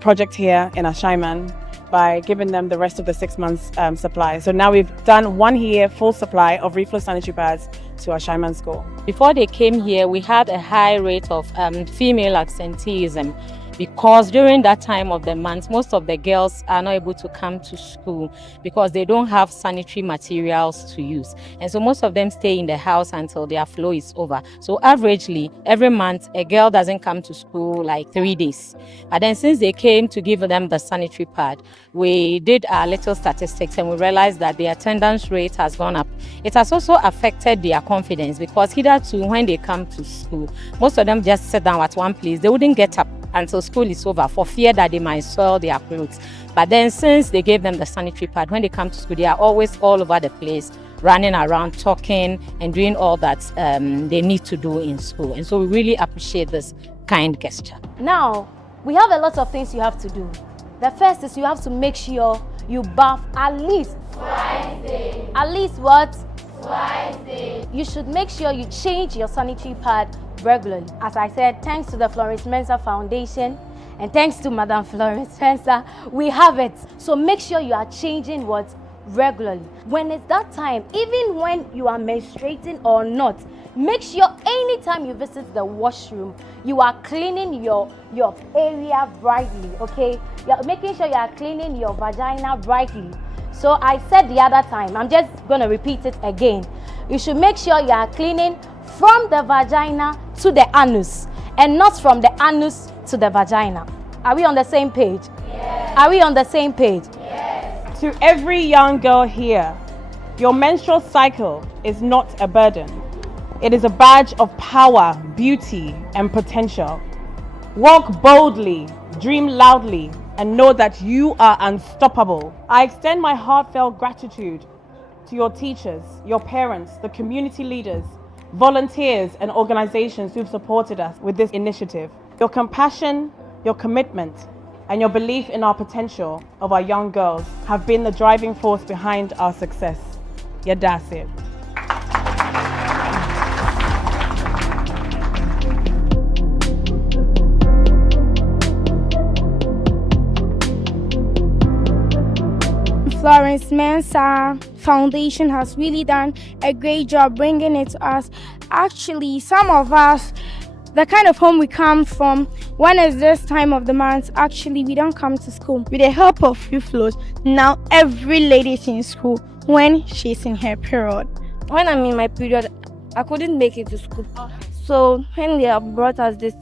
project here in Ashaiman by giving them the rest of the 6 months supply. So now we've done 1 year full supply of Reflo sanitary pads to Ashaiman School. Before they came here, we had a high rate of female absenteeism because during that time of the month, most of the girls are not able to come to school because they don't have sanitary materials to use. And so most of them stay in the house until their flow is over. So averagely, every month, a girl doesn't come to school like 3 days. But then since they came to give them the sanitary pad, we did our little statistics and we realized that the attendance rate has gone up. It has also affected their confidence because hitherto when they come to school, most of them just sit down at one place. They wouldn't get up until school is over for fear that they might soil their clothes. But then since they gave them the sanitary pad, when they come to school, they are always all over the place, running around, talking and doing all that they need to do in school. And so we really appreciate this kind gesture. Now, we have a lot of things you have to do. The first is you have to make sure you bath at least twice a day. At least what? Twice a day. You should make sure you change your sanitary pad regularly. As I said, thanks to the Florence Mensah Foundation and thanks to Madam Florence Mensah, we have it. So make sure you are changing what? Regularly. When it's that time, even when you are menstruating or not, make sure anytime you visit the washroom, you are cleaning your area brightly, okay? You're making sure you are cleaning your vagina brightly. So I said the other time, I'm just going to repeat it again. You should make sure you are cleaning from the vagina to the anus and not from the anus to the vagina. Are we on the same page? Yes. Are we on the same page? Yes. To every young girl here, your menstrual cycle is not a burden. It is a badge of power, beauty, and potential. Walk boldly, dream loudly, and know that you are unstoppable. I extend my heartfelt gratitude to your teachers, your parents, the community leaders, volunteers, and organizations who've supported us with this initiative. Your compassion, your commitment, and your belief in our potential of our young girls have been the driving force behind our success. Yadasir. Florence Mensa Foundation has really done a great job bringing it to us. Actually, some of us, the kind of home we come from, when it's this time of the month, actually we don't come to school. With the help of Reflo, now every lady is in school when she's in her period. When I'm in my period, I couldn't make it to school. So when they have brought us this,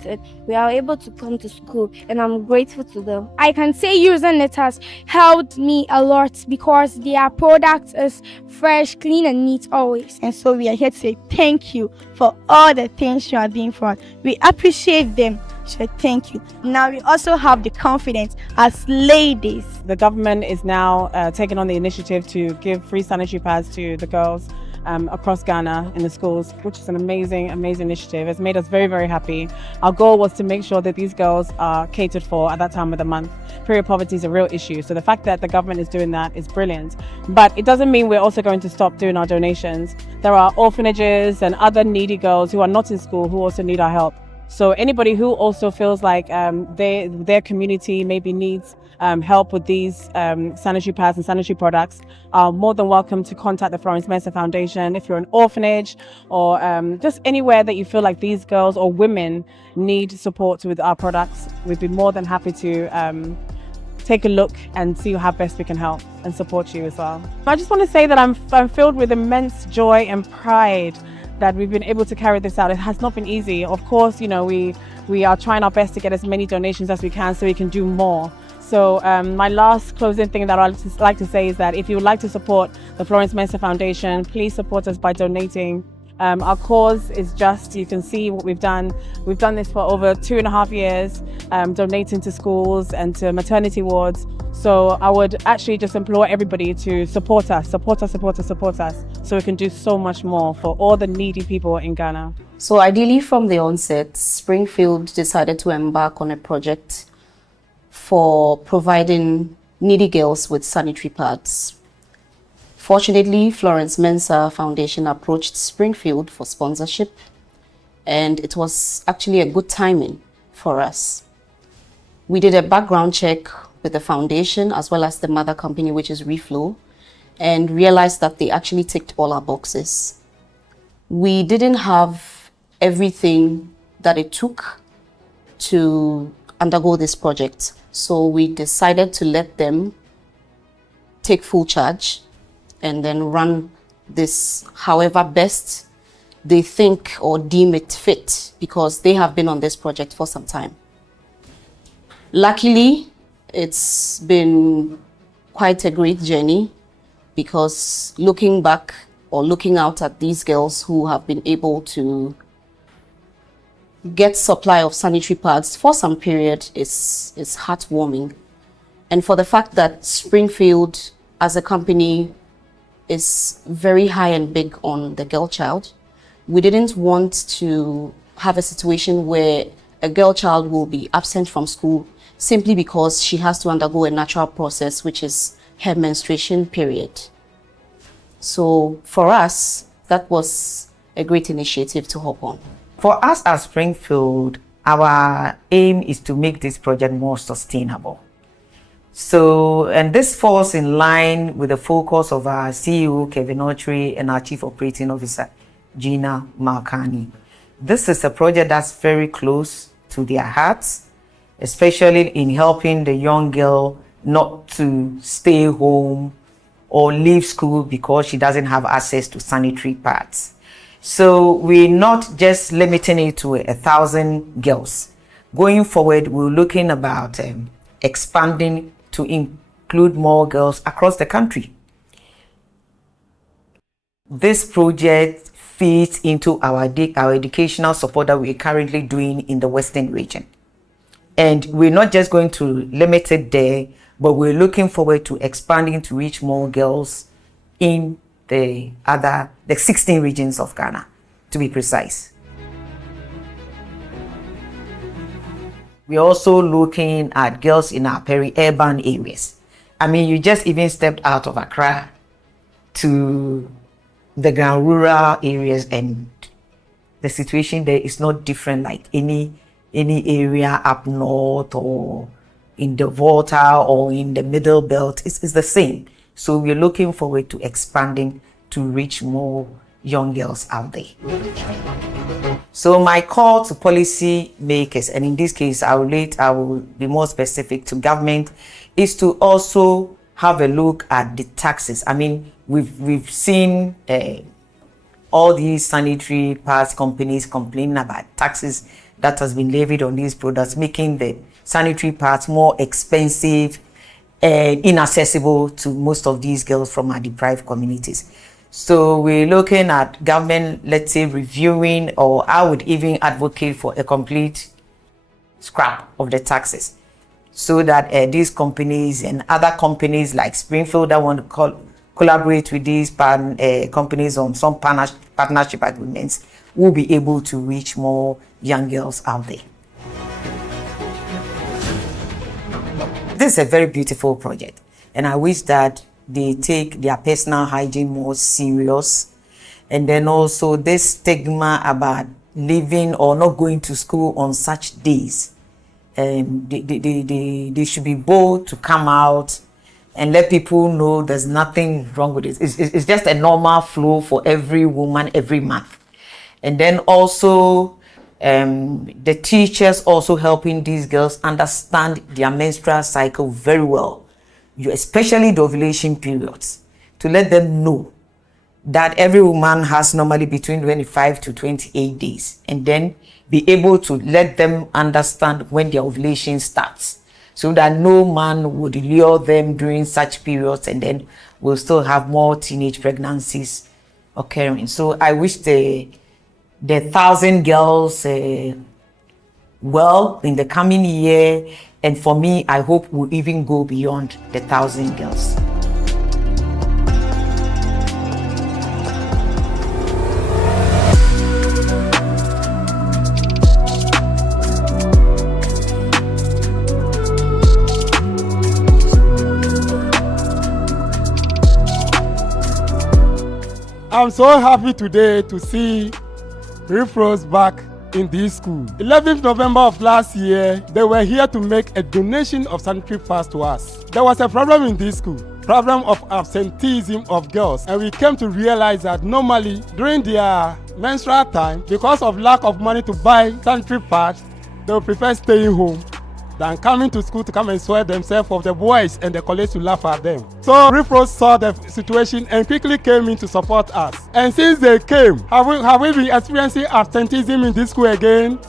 we are able to come to school, and I'm grateful to them. I can say using it has helped me a lot because their product is fresh, clean, and neat always. And so we are here to say thank you for all the things you are doing for us. We appreciate them. So thank you. Now we also have the confidence as ladies. The government is now taking on the initiative to give free sanitary pads to the girls across Ghana in the schools, which is an amazing initiative. It's made us very, very happy. Our goal was to make sure that these girls are catered for at that time of the month. Period poverty is a real issue. So the fact that the government is doing that is brilliant. But it doesn't mean we're also going to stop doing our donations. There are orphanages and other needy girls who are not in school who also need our help. So anybody who also feels like their community maybe needs help with these sanitary pads and sanitary products are more than welcome to contact the Florence Mensa Foundation. If you're an orphanage or just anywhere that you feel like these girls or women need support with our products, we'd be more than happy to take a look and see how best we can help and support you as well. I just want to say that I'm filled with immense joy and pride that we've been able to carry this out. It has not been easy. Of course, you know, we are trying our best to get as many donations as we can so we can do more. So my last closing thing that I'd like to say is that if you would like to support the Florence Mensa Foundation, please support us by donating. Our cause is just, you can see what we've done. We've done this for over 2.5 years, donating to schools and to maternity wards. So I would actually just implore everybody to support us, so we can do so much more for all the needy people in Ghana. So ideally from the onset, Springfield decided to embark on a project for providing needy girls with sanitary pads. Fortunately, Florence Mensa Foundation approached Springfield for sponsorship, and it was actually a good timing for us. We did a background check with the foundation as well as the mother company, which is Reflo, and realized that they actually ticked all our boxes. We didn't have everything that it took to undergo this project, so we decided to let them take full charge and then run this however best they think or deem it fit, because they have been on this project for some time. Luckily, it's been quite a great journey, because looking back or looking out at these girls who have been able to get supply of sanitary pads for some period is heartwarming. And for the fact that Springfield as a company is very high and big on the girl child, we didn't want to have a situation where a girl child will be absent from school simply because she has to undergo a natural process, which is her menstruation period. So for us, that was a great initiative to hop on. For us at Springfield, our aim is to make this project more sustainable. So, and this falls in line with the focus of our CEO, Kevin Autry, and our Chief Operating Officer, Gina Malkani. This is a project that's very close to their hearts, especially in helping the young girl not to stay home or leave school because she doesn't have access to sanitary pads. So we're not just limiting it to 1,000 girls. Going forward, we're looking about expanding to include more girls across the country. This project fits into our educational support that we're currently doing in the Western region. And we're not just going to limit it there, but we're looking forward to expanding to reach more girls in the 16 regions of Ghana, to be precise. We're also looking at girls in our peri-urban areas. I mean, you just even stepped out of Accra to the rural areas, and the situation there is not different like any area up north or in the Volta or in the Middle Belt. It's the same. So we're looking forward to expanding to reach more young girls out there. So my call to policy makers, and in this case I will be more specific to government, is to also have a look at the taxes. I mean, we've seen all these sanitary pads companies complaining about taxes that has been levied on these products, making the sanitary pads more expensive and inaccessible to most of these girls from our deprived communities. So we're looking at government, let's say, reviewing, or I would even advocate for a complete scrap of the taxes, so that these companies and other companies like Springfield that want to collaborate with these companies on some partnership agreements will be able to reach more young girls out there. This is a very beautiful project, and I wish that they take their personal hygiene more serious, and then also this stigma about leaving or not going to school on such days. They should be bold to come out and let people know there's nothing wrong with it. It's just a normal flow for every woman every month. And then also the teachers also helping these girls understand their menstrual cycle very well, especially the ovulation periods, to let them know that every woman has normally between 25 to 28 days, and then be able to let them understand when their ovulation starts, so that no man would lure them during such periods, and then we'll still have more teenage pregnancies occurring. So I wish the 1,000 girls well in the coming year, and for me, I hope we'll even go beyond the 1,000 girls. I'm so happy today to see Reflo's back in this school. 11th November of last year, they were here to make a donation of sanitary pads to us. There was a problem in this school, problem of absenteeism of girls, and we came to realize that normally during their menstrual time, because of lack of money to buy sanitary pads, they would prefer staying home than coming to school to come and sweat themselves of the boys and the colleagues to laugh at them. So Reflo saw the situation and quickly came in to support us. And since they came, have we been experiencing absenteeism in this school again?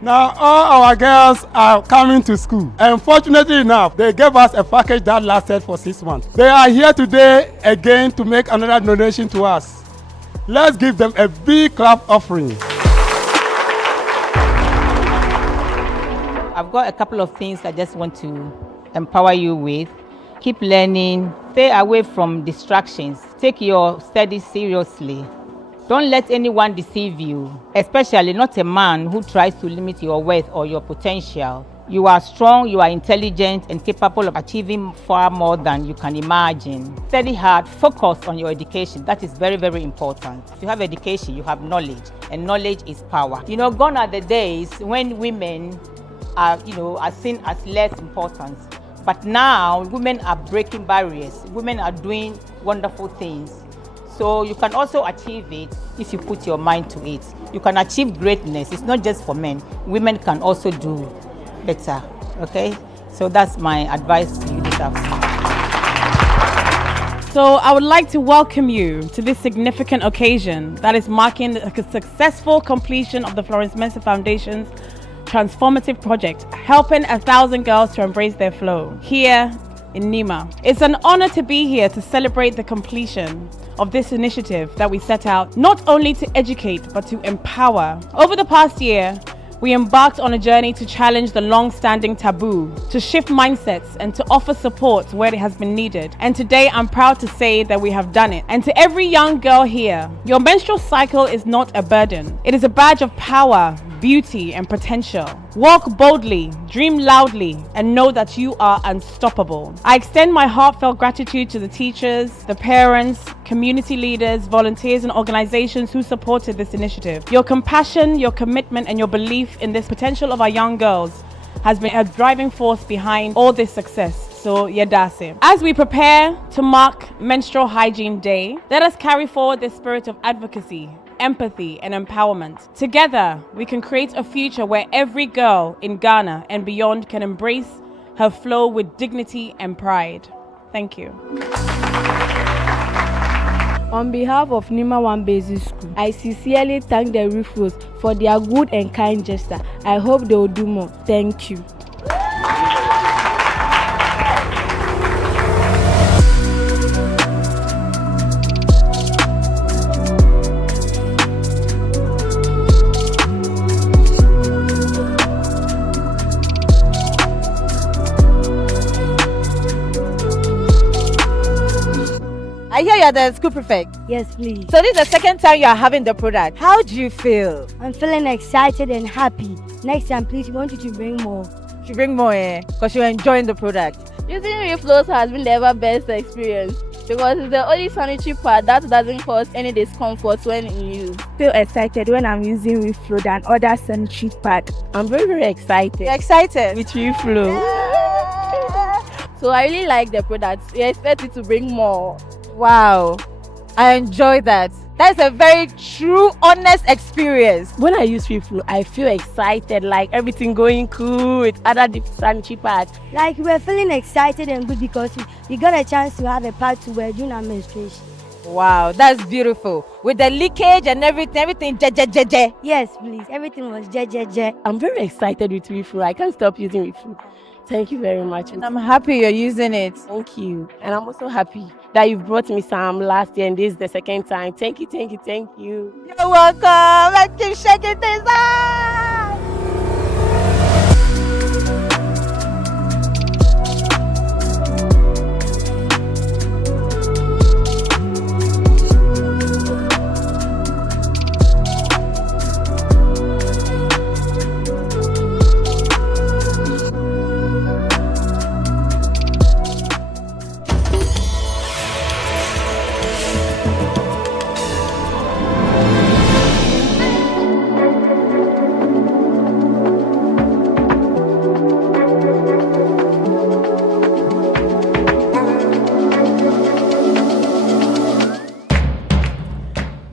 Now all our girls are coming to school, and fortunately enough, they gave us a package that lasted for 6 months. They are here today again to make another donation to us. Let's give them a big clap offering. I've got a couple of things I just want to empower you with. Keep learning, stay away from distractions, take your studies seriously. Don't let anyone deceive you, especially not a man who tries to limit your worth or your potential. You are strong, you are intelligent and capable of achieving far more than you can imagine. Study hard, focus on your education. That is very, very important. If you have education, you have knowledge, and knowledge is power. You know, gone are the days when women are seen as less important. But now, women are breaking barriers. Women are doing wonderful things. So you can also achieve it if you put your mind to it. You can achieve greatness. It's not just for men. Women can also do better, okay? So that's my advice to you this afternoon. So I would like to welcome you to this significant occasion that is marking the successful completion of the Florence Mensah Foundation's transformative project, helping 1,000 girls to embrace their flow here in Nima. It's an honor to be here to celebrate the completion of this initiative that we set out not only to educate but to empower. Over the past year, we embarked on a journey to challenge the long-standing taboo, to shift mindsets and to offer support where it has been needed. And today I'm proud to say that we have done it. And to every young girl here, your menstrual cycle is not a burden. It is a badge of power, beauty and potential. Walk boldly, dream loudly, and know that you are unstoppable. I extend my heartfelt gratitude to the teachers, the parents, community leaders, volunteers and organizations who supported this initiative. Your compassion, your commitment and your belief in this potential of our young girls has been a driving force behind all this success. So, yedase. As we prepare to mark Menstrual Hygiene Day, let us carry forward the spirit of advocacy, empathy, and empowerment. Together, we can create a future where every girl in Ghana and beyond can embrace her flow with dignity and pride. Thank you. On behalf of Nima One Basic School, I sincerely thank the Reflos for their good and kind gesture. I hope they will do more. Thank you. I hear you're the school prefect. Yes, please. So this is the second time you are having the product. How do you feel? I'm feeling excited and happy. Next time, please, we want you to bring more. You bring more, because you're enjoying the product. Using Reflo has been the ever best experience because it's the only sanitary pad that doesn't cause any discomfort when in use. Feel excited when I'm using Reflo than other sanitary pad. I'm very excited. You're excited? With Reflo. So I really like the product. We expect it to bring more. Wow, I enjoy that. That's a very true, honest experience. When I use Reflo, I feel excited, like everything going cool with other sanitary pads. Like we're feeling excited and good because we got a chance to have a pad to wear during our menstruation. Wow, that's beautiful. With the leakage and everything, je. Yes, please. Everything was je. I'm very excited with Reflo. I can't stop using Reflo. Thank you very much. And I'm happy you're using it. Thank you. And I'm also happy that you brought me some last year and this is the second time. Thank you. You're welcome. Let's keep shaking things up.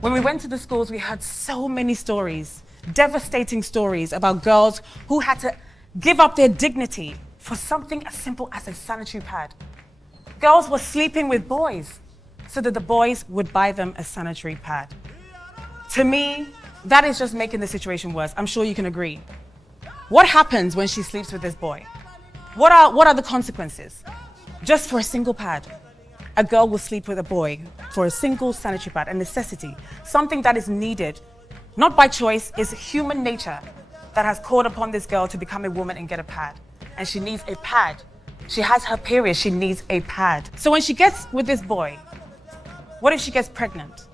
When we went to the schools, we heard so many stories, devastating stories about girls who had to give up their dignity for something as simple as a sanitary pad. Girls were sleeping with boys so that the boys would buy them a sanitary pad. To me, that is just making the situation worse. I'm sure you can agree. What happens when she sleeps with this boy? What are the consequences? Just for a single pad, a girl will sleep with a boy for a single sanitary pad, a necessity, something that is needed, not by choice, is human nature that has called upon this girl to become a woman and get a pad. And she needs a pad. She has her period, she needs a pad. So when she gets with this boy, what if she gets pregnant?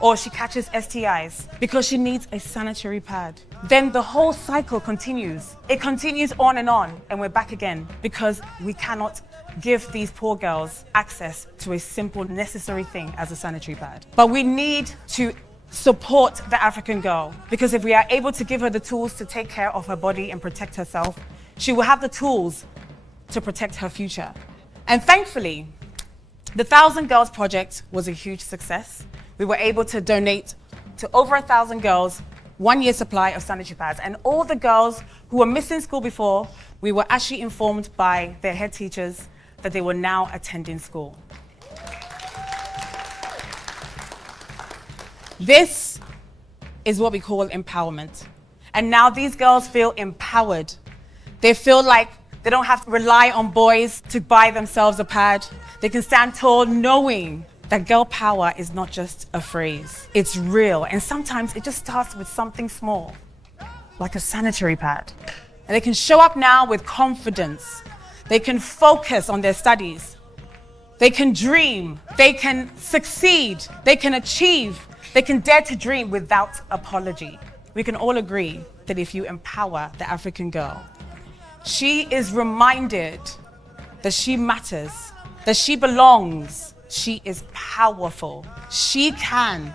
Or she catches STIs because she needs a sanitary pad? Then the whole cycle continues. It continues on, and we're back again because we cannot give these poor girls access to a simple, necessary thing as a sanitary pad. But we need to support the African girl because if we are able to give her the tools to take care of her body and protect herself, she will have the tools to protect her future. And thankfully, the 1,000 Girls Project was a huge success. We were able to donate to over 1,000 girls 1 year supply of sanitary pads. And all the girls who were missing school before, we were actually informed by their head teachers that they were now attending school. This is what we call empowerment. And now these girls feel empowered. They feel like they don't have to rely on boys to buy themselves a pad. They can stand tall knowing that girl power is not just a phrase. It's real. And sometimes it just starts with something small, like a sanitary pad. And they can show up now with confidence. They can focus on their studies. They can dream. They can succeed. They can achieve. They can dare to dream without apology. We can all agree that if you empower the African girl, she is reminded that she matters, that she belongs, she is powerful, she can.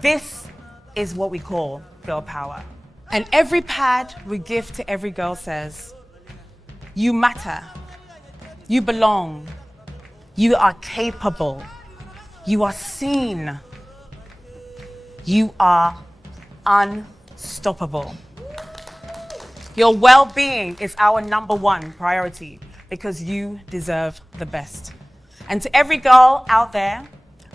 This is what we call girl power. And every pad we give to every girl says, you matter, You belong. You are capable. You are seen. You are unstoppable. Your well-being is our #1 priority because you deserve the best. And to every girl out there,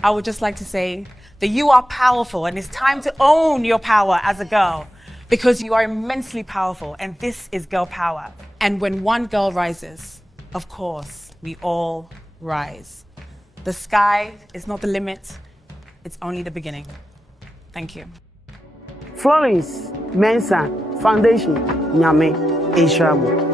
I would just like to say that you are powerful and it's time to own your power as a girl because you are immensely powerful and this is girl power. And when one girl rises, of course, we all rise. The sky is not the limit, it's only the beginning. Thank you. Florence Mensa Foundation, Nyame Eshramo.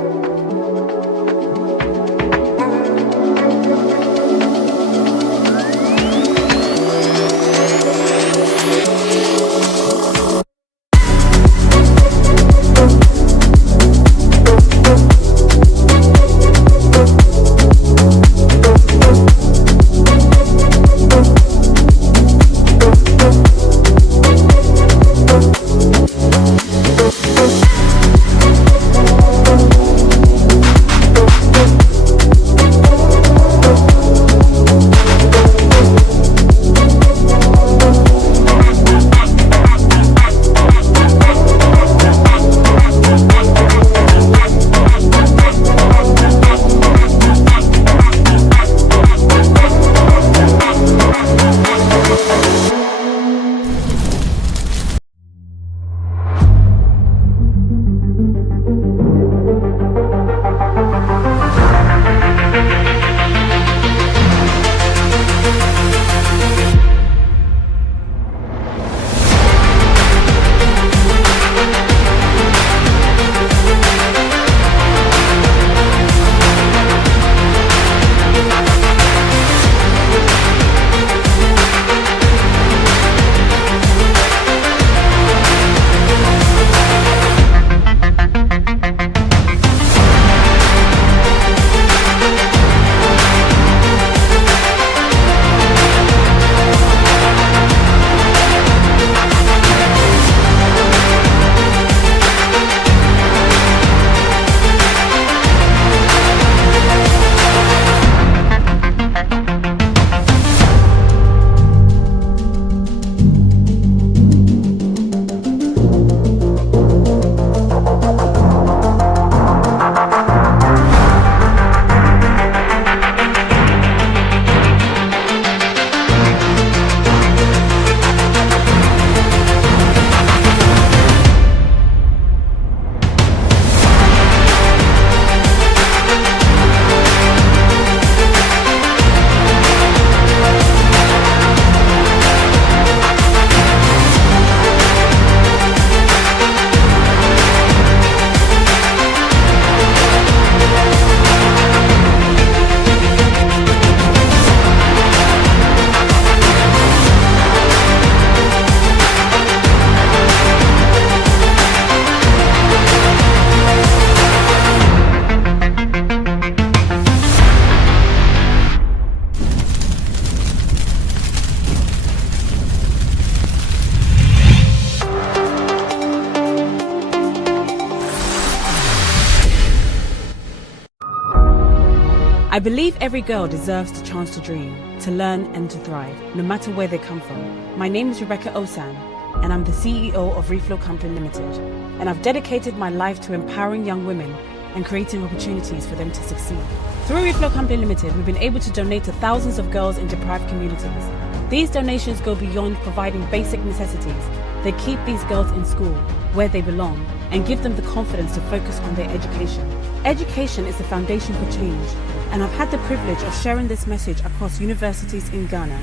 I believe every girl deserves the chance to dream, to learn and to thrive, no matter where they come from. My name is Rebecca Osan, and I'm the CEO of Reflo Company Limited. And I've dedicated my life to empowering young women and creating opportunities for them to succeed. Through Reflo Company Limited, we've been able to donate to thousands of girls in deprived communities. These donations go beyond providing basic necessities. They keep these girls in school, where they belong, and give them the confidence to focus on their education. Education is the foundation for change, and I've had the privilege of sharing this message across universities in Ghana.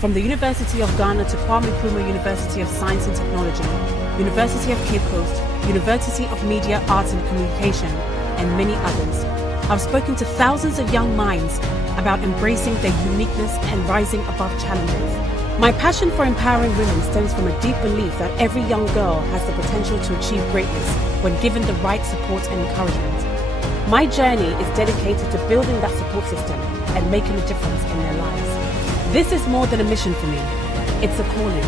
From the University of Ghana to Kwame Nkrumah University of Science and Technology, University of Cape Coast, University of Media, Arts and Communication, and many others. I've spoken to thousands of young minds about embracing their uniqueness and rising above challenges. My passion for empowering women stems from a deep belief that every young girl has the potential to achieve greatness when given the right support and encouragement. My journey is dedicated to building that support system and making a difference in their lives. This is more than a mission for me. It's a calling.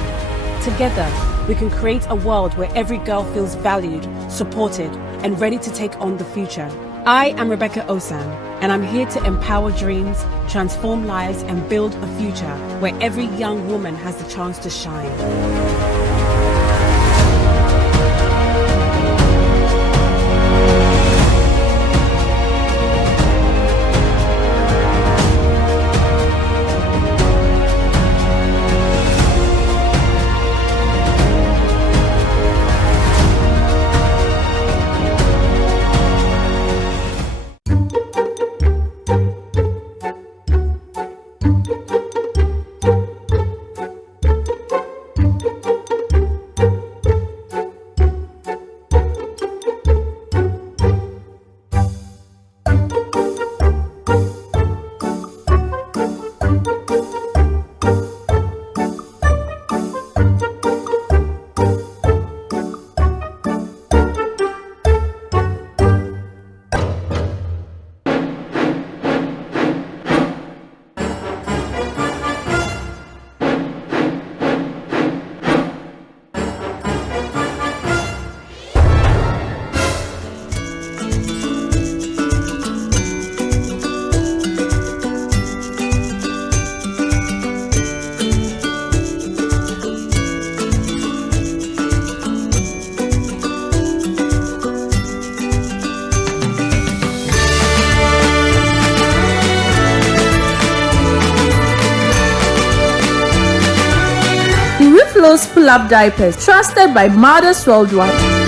Together, we can create a world where every girl feels valued, supported, and ready to take on the future. I am Rebecca Osan, and I'm here to empower dreams, transform lives, and build a future where every young woman has the chance to shine. Reflo's pull-up diapers, trusted by mothers worldwide.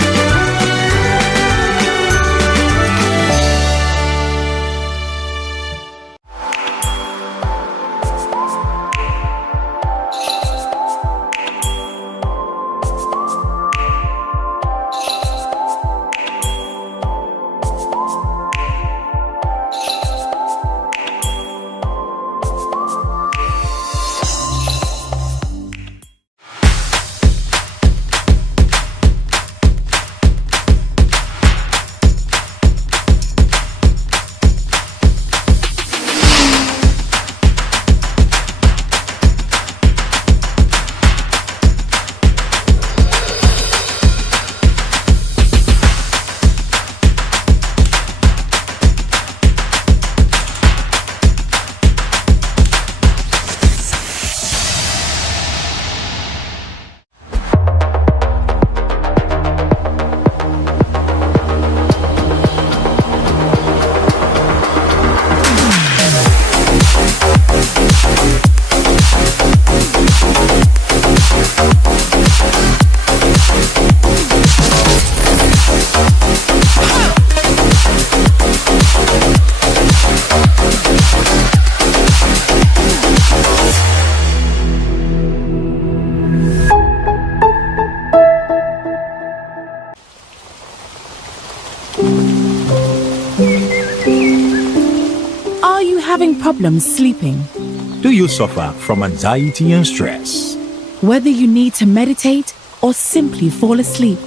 Are you having problems sleeping? Do you suffer from anxiety and stress? Whether you need to meditate or simply fall asleep,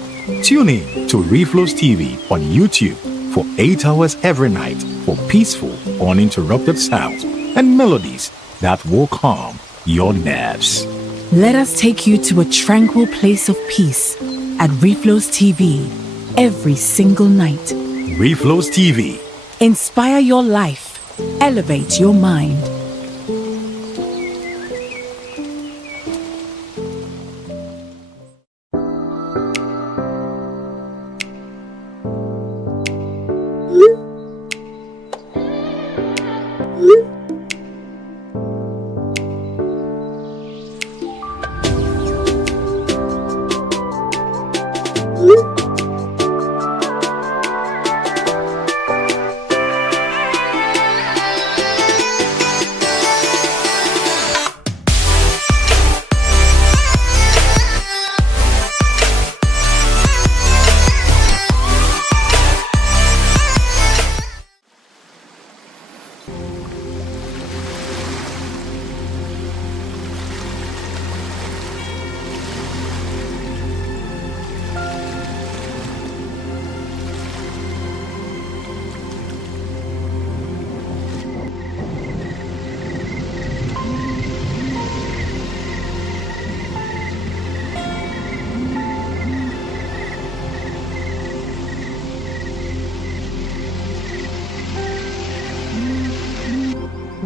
Tune in to Reflo's TV on YouTube for 8 hours every night for peaceful, uninterrupted sounds and melodies that will calm your nerves. let us take you to a tranquil place of peace at Reflo's TV every single night. Reflo's TV. Inspire your life, elevate your mind.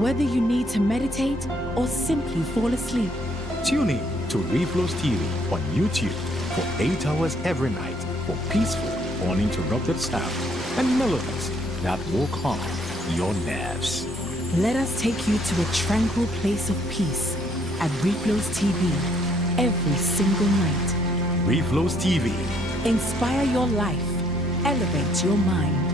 Whether you need to meditate or simply fall asleep, Tune in to Reflo's TV on YouTube for 8 hours every night for peaceful, uninterrupted sound and melodies that will calm your nerves. let us take you to a tranquil place of peace at Reflo's TV every single night. Reflo's TV. Inspire your life, elevate your mind.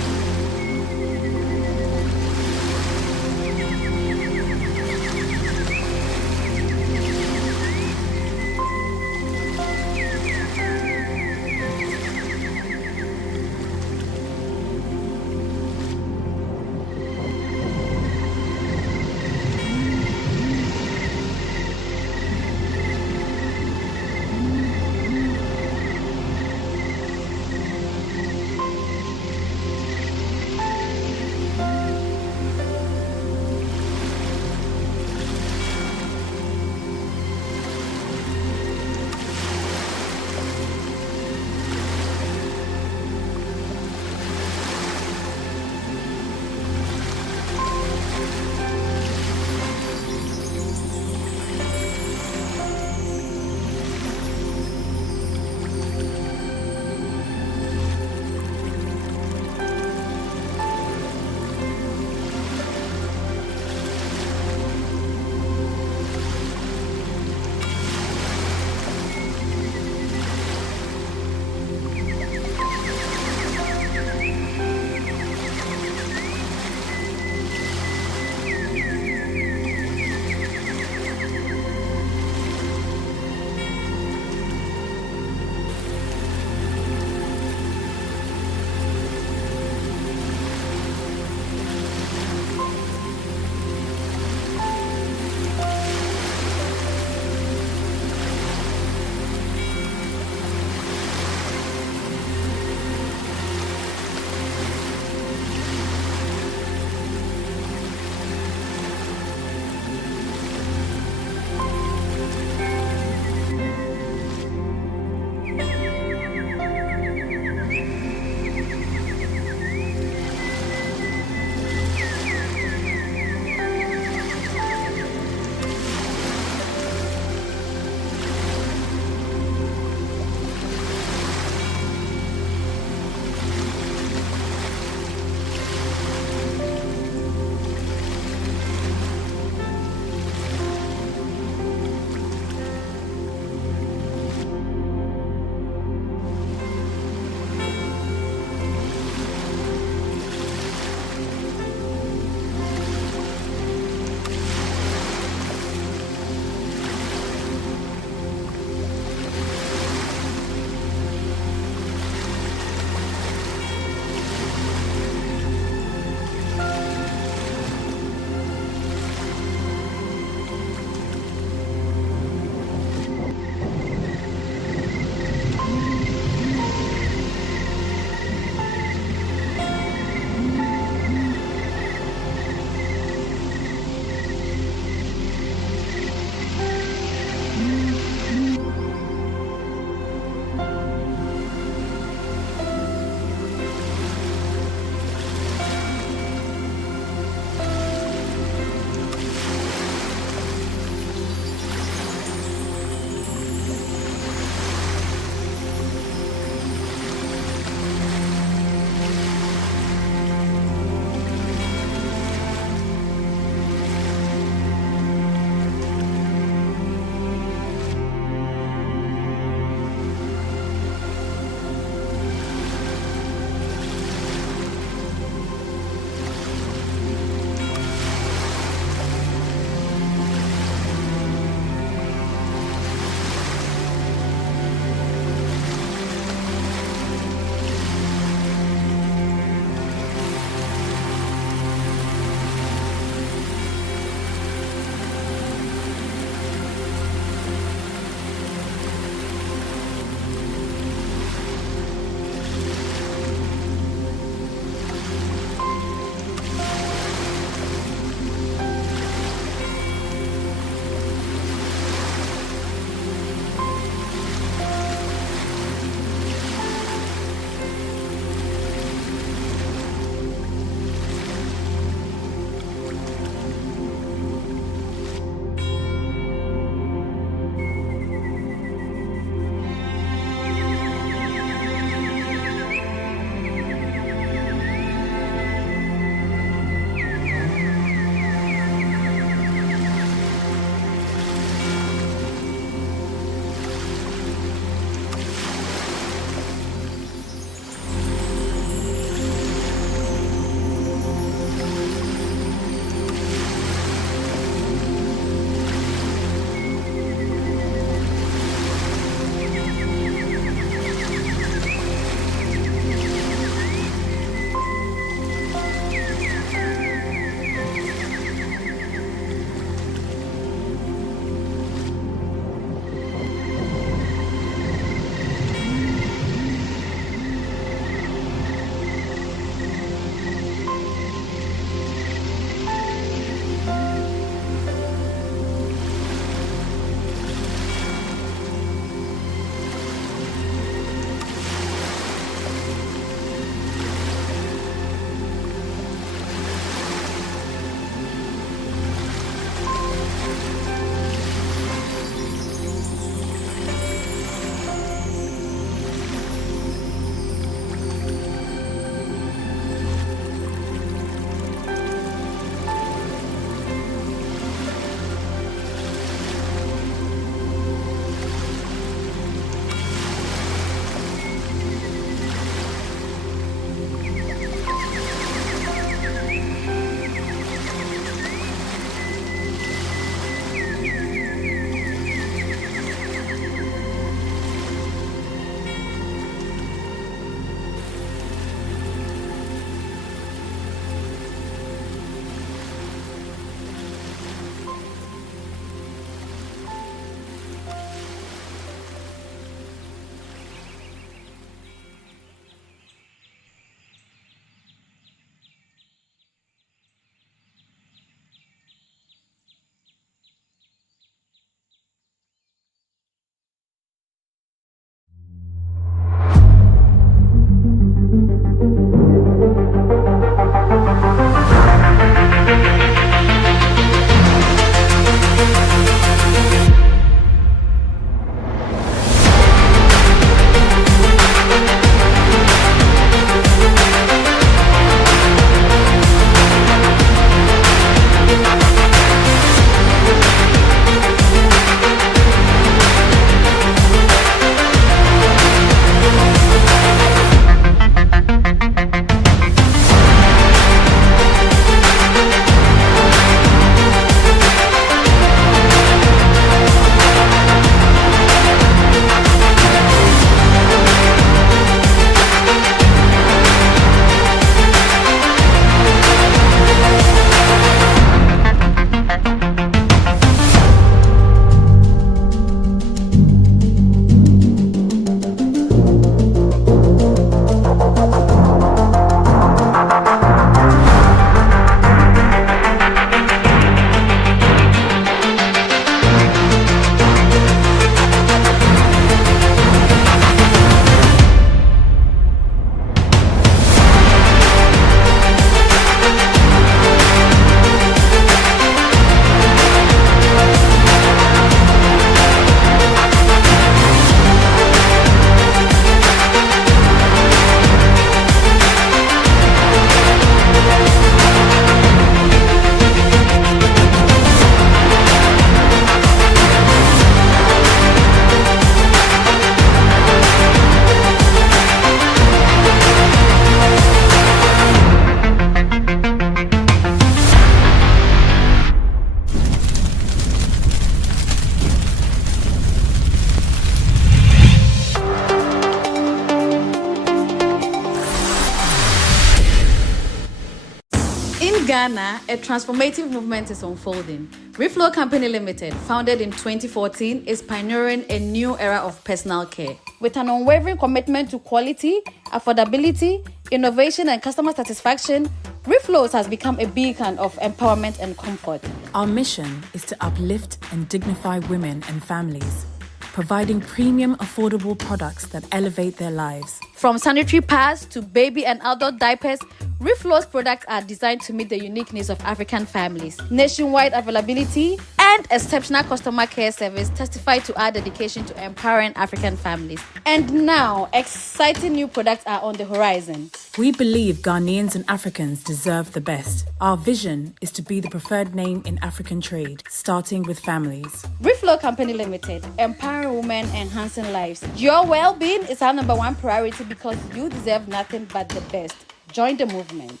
Ghana, a transformative movement is unfolding. Reflo Company Limited, founded in 2014, is pioneering a new era of personal care. With an unwavering commitment to quality, affordability, innovation, and customer satisfaction, Reflo has become a beacon of empowerment and comfort. Our mission is to uplift and dignify women and families, providing premium, affordable products that elevate their lives. From sanitary pads to baby and adult diapers, Reflo's products are designed to meet the unique needs of African families. Nationwide availability and exceptional customer care service testify to our dedication to empowering African families. And now, exciting new products are on the horizon. We believe Ghanaians and Africans deserve the best. Our vision is to be the preferred name in African trade, starting with families. Reflo Company Limited, empowering women, enhancing lives. Your well-being is our number one priority because you deserve nothing but the best. Join the movement.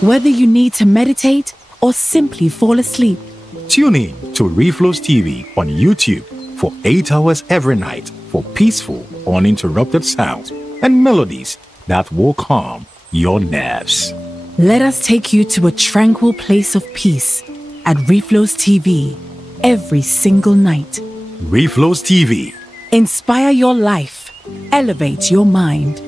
Whether you need to meditate or simply fall asleep, Tune in to Reflo's TV on YouTube for 8 hours every night for peaceful, uninterrupted sounds and melodies that will calm your nerves. let us take you to a tranquil place of peace at Reflo's TV every single night. Reflo's TV. Inspire your life, elevate your mind.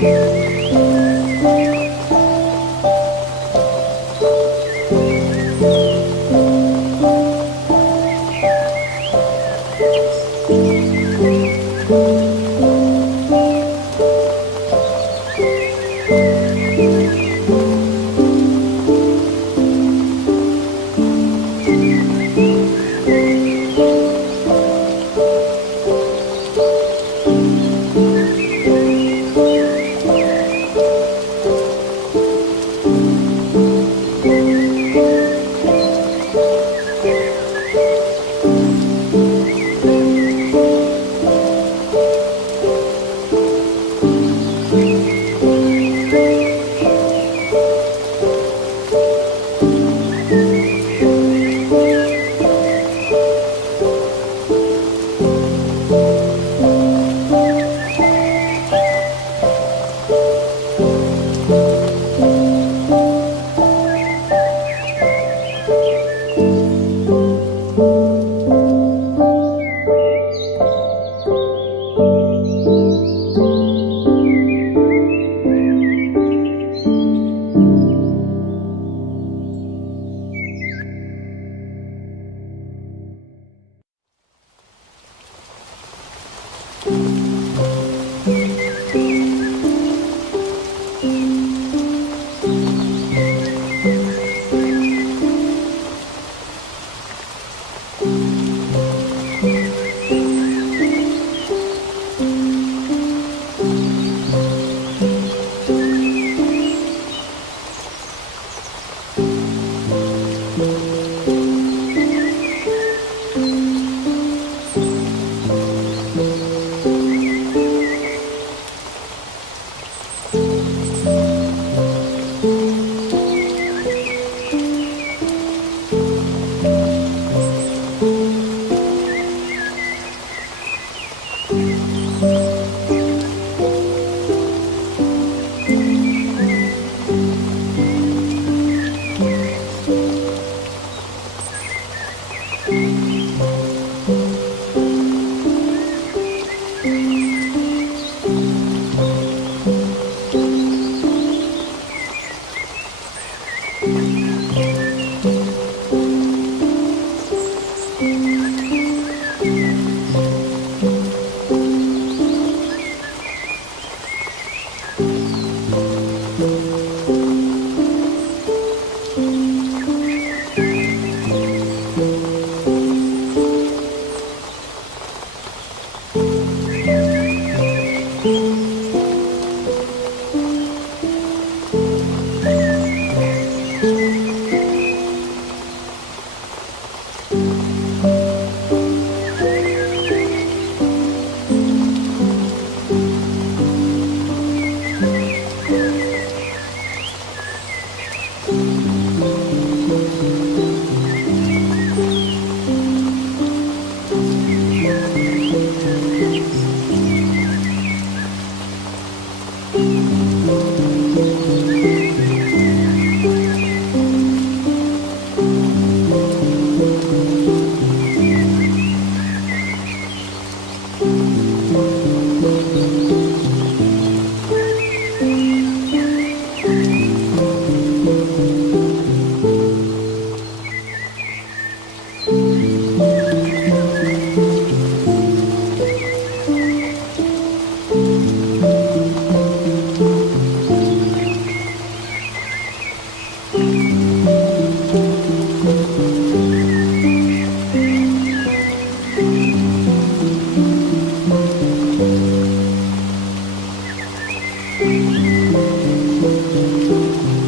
Thank you.